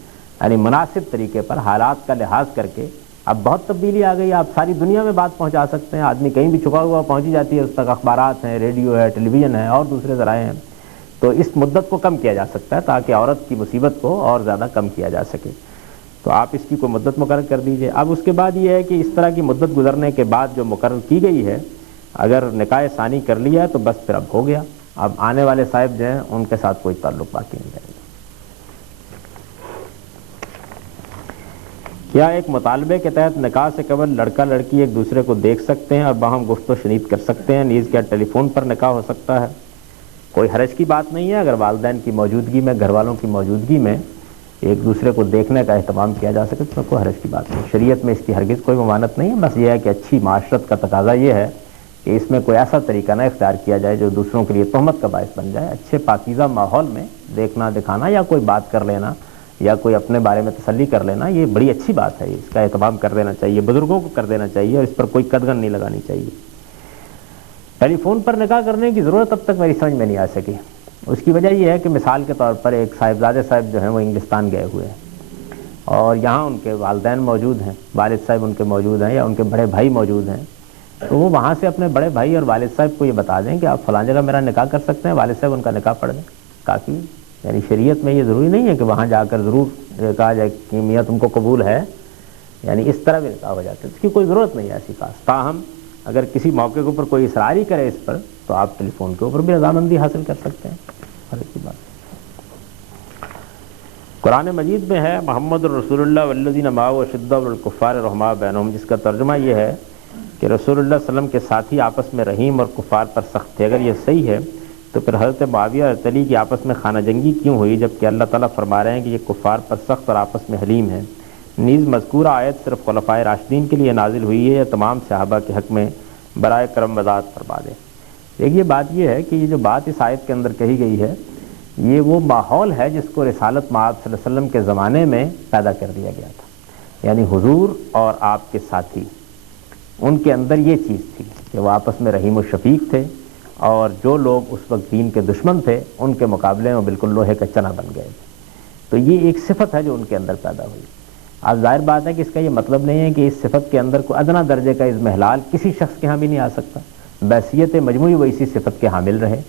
یعنی مناسب طریقے پر حالات کا لحاظ کر کے۔ اب بہت تبدیلی آ گئی، آپ ساری دنیا میں بات پہنچا سکتے ہیں، آدمی کہیں بھی چھپا ہوا پہنچ جاتی ہے اس تک، اخبارات ہیں، ریڈیو ہے، ٹیلی ویژن ہے اور دوسرے ذرائع ہیں، تو اس مدت کو کم کیا جا سکتا ہے تاکہ عورت کی مصیبت کو اور زیادہ کم کیا جا سکے۔ تو آپ اس کی کوئی مدت مقرر کر دیجئے۔ اب اس کے بعد یہ ہے کہ اس طرح کی مدت گزرنے کے بعد جو مقرر کی گئی ہے، اگر نکاح ثانی کر لیا ہے تو بس پھر اب ہو گیا، اب آنے والے صاحب جو ہیں ان کے ساتھ کوئی تعلق باقی نہیں رہے گا۔ کیا ایک مطالبے کے تحت نکاح سے قبل لڑکا لڑکی ایک دوسرے کو دیکھ سکتے ہیں اور باہم گفت و شنید کر سکتے ہیں؟ نیز کیا ٹیلی فون پر نکاح ہو سکتا ہے؟ کوئی حرج کی بات نہیں ہے، اگر والدین کی موجودگی میں، گھر والوں کی موجودگی میں ایک دوسرے کو دیکھنے کا اہتمام کیا جا سکے تو کوئی حرج کی بات نہیں، شریعت میں اس کی ہرگز کوئی ممانعت نہیں ہے۔ بس یہ ہے کہ اچھی معاشرت کا تقاضا یہ ہے کہ اس میں کوئی ایسا طریقہ نہ اختیار کیا جائے جو دوسروں کے لیے تہمت کا باعث بن جائے۔ اچھے پاکیزہ ماحول میں دیکھنا دکھانا یا کوئی بات کر لینا یا کوئی اپنے بارے میں تسلی کر لینا، یہ بڑی اچھی بات ہے، اس کا اہتمام کر دینا چاہیے، بزرگوں کو کر دینا چاہیے، اور اس پر کوئی قدغن نہیں لگانی چاہیے۔ ٹیلی فون پر نکاح کرنے کی ضرورت اب تک میری سمجھ میں نہیں آ سکی۔ اس کی وجہ یہ ہے کہ مثال کے طور پر ایک صاحبزادے صاحب جو ہیں وہ انگلستان گئے ہوئے ہیں اور یہاں ان کے والدین موجود ہیں، والد صاحب ان کے موجود ہیں یا ان کے بڑے بھائی موجود ہیں، تو وہ وہاں سے اپنے بڑے بھائی اور والد صاحب کو یہ بتا دیں کہ آپ فلاں جگہ میرا نکاح کر سکتے ہیں، والد صاحب ان کا نکاح پڑھ دیں، کافی۔ یعنی شریعت میں یہ ضروری نہیں ہے کہ وہاں جا کر ضرور کہا جائے کہ میاں تم کو قبول ہے، یعنی اس طرح بھی نکاح ہو جاتا ہے، اس کی کوئی ضرورت نہیں ہے ایسی خاص۔ تاہم اگر کسی موقع کے اوپر کوئی اصرار ہی کرے اس پر تو آپ ٹیلی فون کے اوپر بھی رضامندی حاصل کر سکتے ہیں، ہر ایک کی بات۔ قرآن مجید میں ہے محمد الرسول اللہ والذین معہ اشداء علی الکفار رحماء بینہم، جس کا ترجمہ یہ ہے کہ رسول اللہ صلی اللہ علیہ وسلم کے ساتھی آپس میں رحیم اور کفار پر سخت تھے۔ اگر یہ صحیح ہے تو پھر حضرت معاویہ اور علی کی آپس میں خانہ جنگی کیوں ہوئی، جبکہ اللہ تعالیٰ فرما رہے ہیں کہ یہ کفار پر سخت اور آپس میں حلیم ہیں؟ نیز مذکورہ آیت صرف خلفائے راشدین کے لیے نازل ہوئی ہے یا تمام صحابہ کے حق میں؟ برائے کرم وضاحت فرما دیں۔ دیکھیے بات یہ ہے کہ یہ جو بات اس آیت کے اندر کہی گئی ہے یہ وہ ماحول ہے جس کو رسالت مآب صلی اللہ علیہ وسلم کے زمانے میں پیدا کر دیا گیا تھا، یعنی حضور اور آپ کے ساتھی، ان کے اندر یہ چیز تھی کہ وہ آپس میں رحیم و شفیق تھے، اور جو لوگ اس وقت دین کے دشمن تھے ان کے مقابلے میں بالکل لوہے کا چنا بن گئے تھے۔ تو یہ ایک صفت ہے جو ان کے اندر پیدا ہوئی۔ اب ظاہر بات ہے کہ اس کا یہ مطلب نہیں ہے کہ اس صفت کے اندر کوئی ادنا درجے کا اضمحلال کسی شخص کے ہاں بھی نہیں آ سکتا، بحیثیت مجموعی وہ اسی صفت کے حامل رہے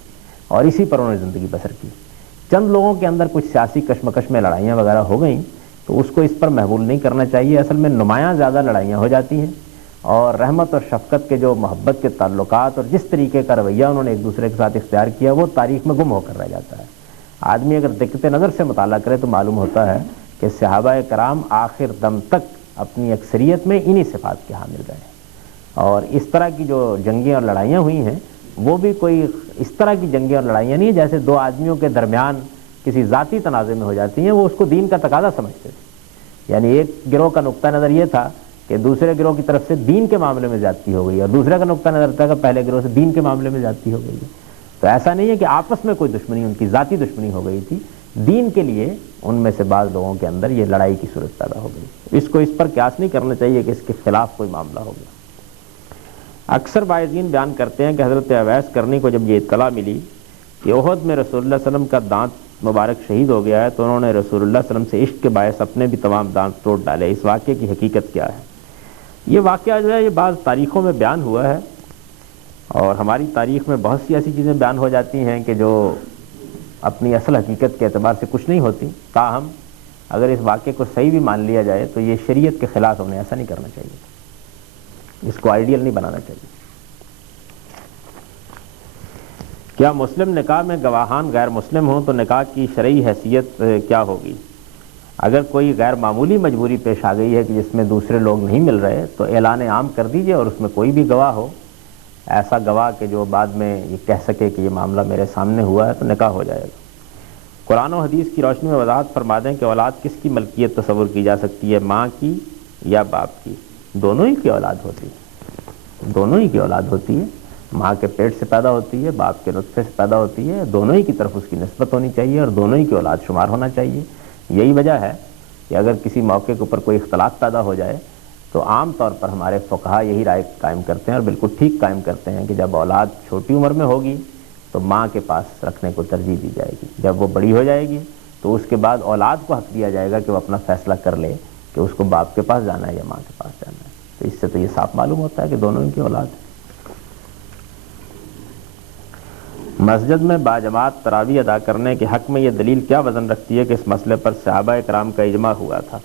اور اسی پر انہوں نے زندگی بسر کی۔ چند لوگوں کے اندر کچھ سیاسی کشمکش میں لڑائیاں وغیرہ ہو گئیں تو اس کو اس پر محمول نہیں کرنا چاہیے، اصل میں نمایاں زیادہ لڑائیاں ہو جاتی ہیں، اور رحمت اور شفقت کے جو محبت کے تعلقات اور جس طریقے کا رویہ انہوں نے ایک دوسرے کے ساتھ اختیار کیا وہ تاریخ میں گم ہو کر رہ جاتا ہے۔ آدمی اگر دقت نظر سے مطالعہ کرے تو معلوم ہوتا ہے کہ صحابہ کرام آخر دم تک اپنی اکثریت میں انہی صفات کے حامل رہے، اور اس طرح کی جو جنگیں اور لڑائیاں ہوئی ہیں وہ بھی کوئی اس طرح کی جنگیں اور لڑائیاں نہیں ہیں جیسے دو آدمیوں کے درمیان کسی ذاتی تنازع میں ہو جاتی ہیں، وہ اس کو دین کا تقاضا سمجھتے تھے۔ یعنی ایک گروہ کا نقطہ نظر یہ تھا کہ دوسرے گروہ کی طرف سے دین کے معاملے میں زیادتی ہو گئی، اور دوسرے کا نقطہ نظر تھا کہ پہلے گروہ سے دین کے معاملے میں زیادتی ہو گئی ہے۔ تو ایسا نہیں ہے کہ آپس میں کوئی دشمنی، ان کی ذاتی دشمنی ہو گئی تھی، دین کے لیے ان میں سے بعض لوگوں کے اندر یہ لڑائی کی صورت پیدا ہو گئی۔ اس کو اس پر قیاس نہیں کرنا چاہیے کہ اس کے خلاف کوئی معاملہ ہو گیا۔ اکثر باعثین بیان کرتے ہیں کہ حضرت اویس کرنی کو جب یہ اطلاع ملی کہ احد میں رسول اللہ صلی اللہ علیہ وسلم کا دانت مبارک شہید ہو گیا ہے تو انہوں نے رسول اللہ صلی اللہ علیہ وسلم سے عشق کے باعث اپنے بھی تمام دانت توڑ ڈالے۔ اس واقعے کی حقیقت کیا ہے؟ یہ واقعہ جو ہے یہ بعض تاریخوں میں بیان ہوا ہے، اور ہماری تاریخ میں بہت سی ایسی چیزیں بیان ہو جاتی ہیں کہ جو اپنی اصل حقیقت کے اعتبار سے کچھ نہیں ہوتی، تاہم اگر اس واقعے کو صحیح بھی مان لیا جائے تو یہ شریعت کے خلاف ہمیں ایسا نہیں کرنا چاہیے، اس کو آئیڈیل نہیں بنانا چاہیے۔ کیا مسلم نکاح میں گواہان غیر مسلم ہوں تو نکاح کی شرعی حیثیت کیا ہوگی؟ اگر کوئی غیر معمولی مجبوری پیش آ گئی ہے کہ جس میں دوسرے لوگ نہیں مل رہے تو اعلان عام کر دیجئے، اور اس میں کوئی بھی گواہ ہو، ایسا گواہ کہ جو بعد میں یہ کہہ سکے کہ یہ معاملہ میرے سامنے ہوا ہے، تو نکاح ہو جائے گا۔ قرآن و حدیث کی روشنی میں وضاحت فرما دیں کہ اولاد کس کی ملکیت تصور کی جا سکتی ہے، ماں کی یا باپ کی؟ دونوں ہی کی اولاد ہوتی ہے، دونوں ہی کی اولاد ہوتی ہے، ماں کے پیٹ سے پیدا ہوتی ہے، باپ کے نطفے سے پیدا ہوتی ہے، دونوں ہی کی طرف اس کی نسبت ہونی چاہیے اور دونوں ہی کی اولاد شمار ہونا چاہیے۔ یہی وجہ ہے کہ اگر کسی موقع کے اوپر کوئی اختلاف پیدا ہو جائے تو عام طور پر ہمارے فقہا یہی رائے قائم کرتے ہیں اور بالکل ٹھیک قائم کرتے ہیں کہ جب اولاد چھوٹی عمر میں ہوگی تو ماں کے پاس رکھنے کو ترجیح دی جائے گی، جب وہ بڑی ہو جائے گی تو اس کے بعد اولاد کو حق دیا جائے گا کہ وہ اپنا فیصلہ کر لے کہ اس کو باپ کے پاس جانا ہے یا ماں کے پاس جانا ہے۔ تو اس سے تو یہ صاف معلوم ہوتا ہے کہ دونوں ان کی اولاد ہے۔ مسجد میں باجماعت تراویح ادا کرنے کے حق میں یہ دلیل کیا وزن رکھتی ہے کہ اس مسئلے پر صحابہ کرام کا اجماع ہوا تھا؟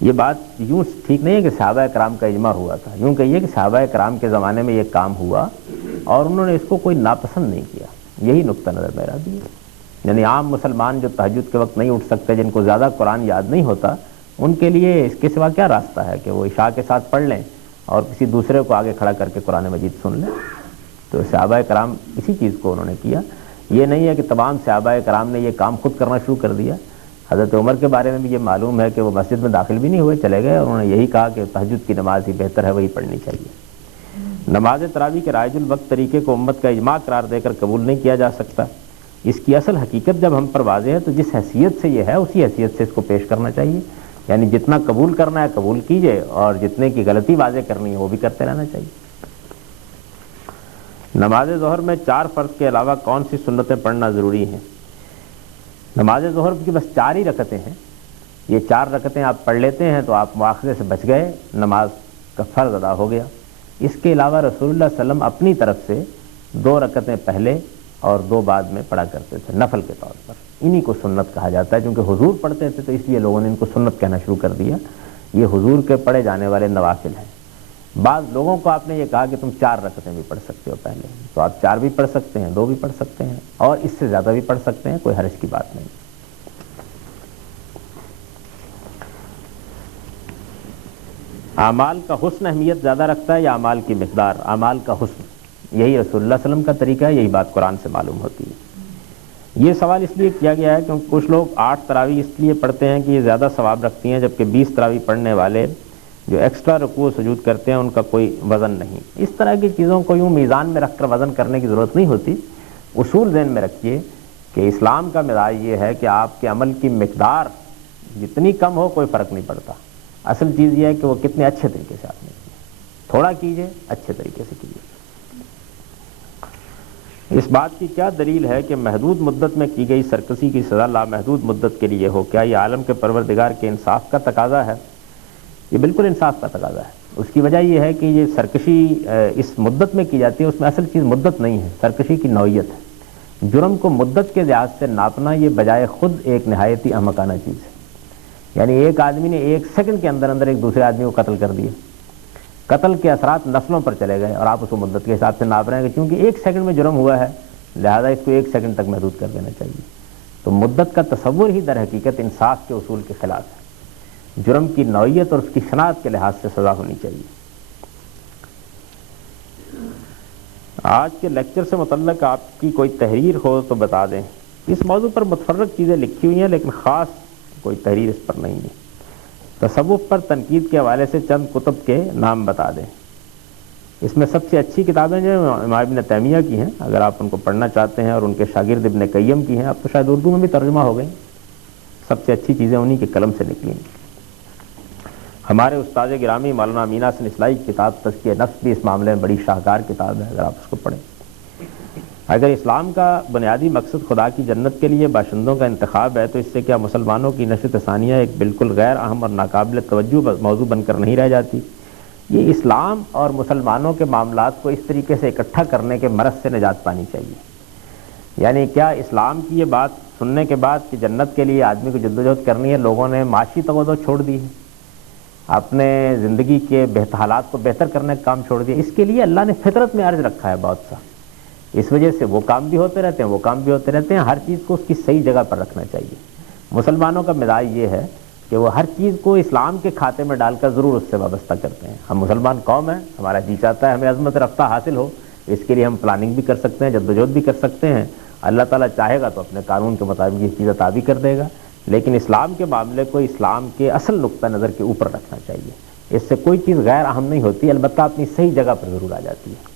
یہ بات یوں ٹھیک نہیں ہے کہ صحابہ کرام کا اجماع ہوا تھا، یوں کہیے کہ صحابہ کرام کے زمانے میں یہ کام ہوا اور انہوں نے اس کو کوئی ناپسند نہیں کیا، یہی نقطہ نظر میرا بھی ہے۔ یعنی عام مسلمان جو تہجد کے وقت نہیں اٹھ سکتے، جن کو زیادہ قرآن یاد نہیں ہوتا، ان کے لیے اس کے سوا کیا راستہ ہے کہ وہ عشاء کے ساتھ پڑھ لیں اور کسی دوسرے کو آگے کھڑا کر کے قرآن مجید سن لیں۔ تو صحابہ کرام اسی چیز کو انہوں نے کیا، یہ نہیں ہے کہ تمام صحابہ کرام نے یہ کام خود کرنا شروع کر دیا۔ حضرت عمر کے بارے میں بھی یہ معلوم ہے کہ وہ مسجد میں داخل بھی نہیں ہوئے، چلے گئے اور انہوں نے یہی کہا کہ تہجد کی نماز ہی بہتر ہے، وہی پڑھنی چاہیے۔ نماز تراویح کے رائج الوقت طریقے کو امت کا اجماع قرار دے کر قبول نہیں کیا جا سکتا۔ اس کی اصل حقیقت جب ہم پر واضح ہے تو جس حیثیت سے یہ ہے اسی حیثیت سے اس کو پیش کرنا چاہیے، یعنی جتنا قبول کرنا ہے قبول کیجئے اور جتنے کی غلطی واضح کرنی ہے وہ بھی کرتے رہنا چاہیے۔ نماز ظہر میں 4 فرض کے علاوہ کون سی سنتیں پڑھنا ضروری ہیں؟ نماز ظہر کی بس 4 ہی رکعتیں ہیں، یہ 4 رکعتیں آپ پڑھ لیتے ہیں تو آپ مواخذے سے بچ گئے، نماز کا فرض ادا ہو گیا۔ اس کے علاوہ رسول اللہ صلی اللہ علیہ وسلم اپنی طرف سے 2 رکعتیں پہلے اور 2 بعد میں پڑھا کرتے تھے نفل کے طور پر، انہی کو سنت کہا جاتا ہے، کیونکہ حضور پڑھتے تھے تو اس لیے لوگوں نے ان کو سنت کہنا شروع کر دیا، یہ حضور کے پڑھے جانے والے نوافل ہیں۔ بعض لوگوں کو آپ نے یہ کہا کہ تم 4 رکعتیں بھی پڑھ سکتے ہو پہلے، تو آپ 4 بھی پڑھ سکتے ہیں، 2 بھی پڑھ سکتے ہیں اور اس سے زیادہ بھی پڑھ سکتے ہیں، کوئی حرج کی بات نہیں۔ اعمال کا حسن اہمیت زیادہ رکھتا ہے یا اعمال کی مقدار؟ اعمال کا حسن، یہی رسول اللہ صلی اللہ علیہ وسلم کا طریقہ ہے، یہی بات قرآن سے معلوم ہوتی ہے۔ یہ سوال اس لیے کیا گیا ہے کیونکہ کچھ لوگ 8 تراویح اس لیے پڑھتے ہیں کہ یہ زیادہ ثواب رکھتی ہیں، جبکہ 20 تراویح پڑھنے والے جو ایکسٹرا رکوع و سجود کرتے ہیں ان کا کوئی وزن نہیں۔ اس طرح کی چیزوں کو یوں میزان میں رکھ کر وزن کرنے کی ضرورت نہیں ہوتی، اصول ذہن میں رکھیے کہ اسلام کا مزاج یہ ہے کہ آپ کے عمل کی مقدار جتنی کم ہو کوئی فرق نہیں پڑتا، اصل چیز یہ ہے کہ وہ کتنے اچھے طریقے سے آپ نے کیا، تھوڑا کیجئے اچھے طریقے سے کیجئے۔ اس بات کی کیا دلیل ہے کہ محدود مدت میں کی گئی سرکشی کی سزا لامحدود مدت کے لیے ہو؟ کیا یہ عالم کے پروردگار کے انصاف کا تقاضا ہے؟ یہ بالکل انصاف کا تقاضا ہے۔ اس کی وجہ یہ ہے کہ یہ سرکشی اس مدت میں کی جاتی ہے، اس میں اصل چیز مدت نہیں ہے، سرکشی کی نوعیت ہے۔ جرم کو مدت کے لحاظ سے ناپنا یہ بجائے خود ایک نہایت ہی احمقانہ چیز ہے۔ یعنی ایک آدمی نے 1 سیکنڈ کے اندر اندر ایک دوسرے آدمی کو قتل کر دیا، قتل کے اثرات نسلوں پر چلے گئے اور آپ اس کو مدت کے حساب سے ناپ رہے ہیں کہ چونکہ 1 سیکنڈ میں جرم ہوا ہے لہذا اس کو 1 سیکنڈ تک محدود کر دینا چاہیے۔ تو مدت کا تصور ہی در حقیقت انصاف کے اصول کے خلاف ہے۔ جرم کی نوعیت اور اس کی شناخت کے لحاظ سے سزا ہونی چاہیے۔ آج کے لیکچر سے متعلق آپ کی کوئی تحریر ہو تو بتا دیں. اس موضوع پر متفرق چیزیں لکھی ہوئی ہیں لیکن خاص کوئی تحریر اس پر نہیں ہے. تصوف پر تنقید کے حوالے سے چند کتب کے نام بتا دیں. اس میں سب سے اچھی کتابیں جو امام ابن تیمیہ کی ہیں، اگر آپ ان کو پڑھنا چاہتے ہیں، اور ان کے شاگرد ابن قیم کی ہیں. اب تو شاید اردو میں بھی ترجمہ ہو گئے. سب سے اچھی چیزیں انہی کے قلم سے نکلی ہیں. ہمارے استاد گرامی مولانا امین حسن اصلاحی کی کتاب تزکیہ نفس بھی اس معاملے میں بڑی شاہکار کتاب ہے، اگر آپ اس کو پڑھیں. اگر اسلام کا بنیادی مقصد خدا کی جنت کے لیے باشندوں کا انتخاب ہے تو اس سے کیا مسلمانوں کی نشست ثانیہ ایک بالکل غیر اہم اور ناقابل توجہ موضوع بن کر نہیں رہ جاتی؟ یہ اسلام اور مسلمانوں کے معاملات کو اس طریقے سے اکٹھا کرنے کے مرض سے نجات پانی چاہیے. یعنی کیا اسلام کی یہ بات سننے کے بعد کہ جنت کے لیے آدمی کو جدوجہد کرنی ہے، لوگوں نے معاشی تقاضوں چھوڑ دی ہے، اپنے زندگی کے حالات کو بہتر کرنے کا کام چھوڑ دیا؟ اس کے لیے اللہ نے فطرت میں عرض رکھا ہے بہت سا. اس وجہ سے وہ کام بھی ہوتے رہتے ہیں، وہ کام بھی ہوتے رہتے ہیں. ہر چیز کو اس کی صحیح جگہ پر رکھنا چاہیے. مسلمانوں کا مزاج یہ ہے کہ وہ ہر چیز کو اسلام کے کھاتے میں ڈال کر ضرور اس سے وابستہ کرتے ہیں. ہم مسلمان قوم ہیں، ہمارا جی چاہتا ہے ہمیں عظمت رفتہ حاصل ہو، اس کے لیے ہم پلاننگ بھی کر سکتے ہیں، جدوجہد بھی کر سکتے ہیں. اللہ تعالیٰ چاہے گا تو اپنے قانون کے مطابق یہ چیز عطا بھی کر دے گا. لیکن اسلام کے معاملے کو اسلام کے اصل نقطہ نظر کے اوپر رکھنا چاہیے. اس سے کوئی چیز غیر اہم نہیں ہوتی، البتہ اپنی صحیح جگہ پر ضرور آ جاتی ہے.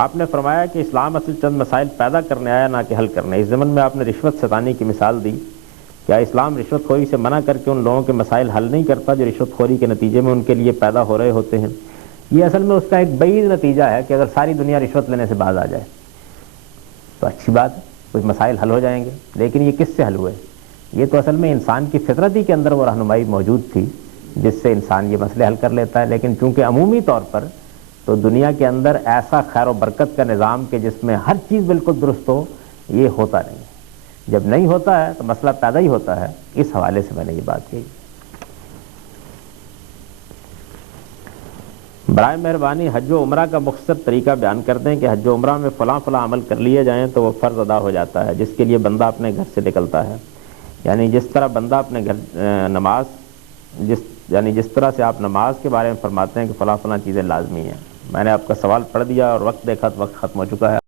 آپ نے فرمایا کہ اسلام اصل چند مسائل پیدا کرنے آیا نہ کہ حل کرنے. اس ضمن میں آپ نے رشوت ستانی کی مثال دی. کیا اسلام رشوت خوری سے منع کر کے ان لوگوں کے مسائل حل نہیں کرتا جو رشوت خوری کے نتیجے میں ان کے لیے پیدا ہو رہے ہوتے ہیں؟ یہ اصل میں اس کا ایک بعید نتیجہ ہے کہ اگر ساری دنیا رشوت لینے سے باز آ جائے تو اچھی بات ہے، کچھ مسائل حل ہو جائیں گے. لیکن یہ کس سے حل ہوئے؟ یہ تو اصل میں انسان کی فطرت ہی کے اندر وہ رہنمائی موجود تھی جس سے انسان یہ مسئلے حل کر لیتا ہے. لیکن چونکہ عمومی طور پر تو دنیا کے اندر ایسا خیر و برکت کا نظام کہ جس میں ہر چیز بالکل درست ہو، یہ ہوتا نہیں. جب نہیں ہوتا ہے تو مسئلہ پیدا ہی ہوتا ہے. اس حوالے سے میں نے یہ بات کہی. برائے مہربانی حج و عمرہ کا مختصر طریقہ بیان کر دیں کہ حج و عمرہ میں فلاں عمل کر لیے جائیں تو وہ فرض ادا ہو جاتا ہے جس کے لیے بندہ اپنے گھر سے نکلتا ہے. یعنی جس طرح بندہ اپنے گھر جس طرح سے آپ نماز کے بارے میں فرماتے ہیں کہ فلاں چیزیں لازمی ہیں. میں نے آپ کا سوال پڑھ دیا اور وقت دیکھا تو وقت ختم ہو چکا ہے.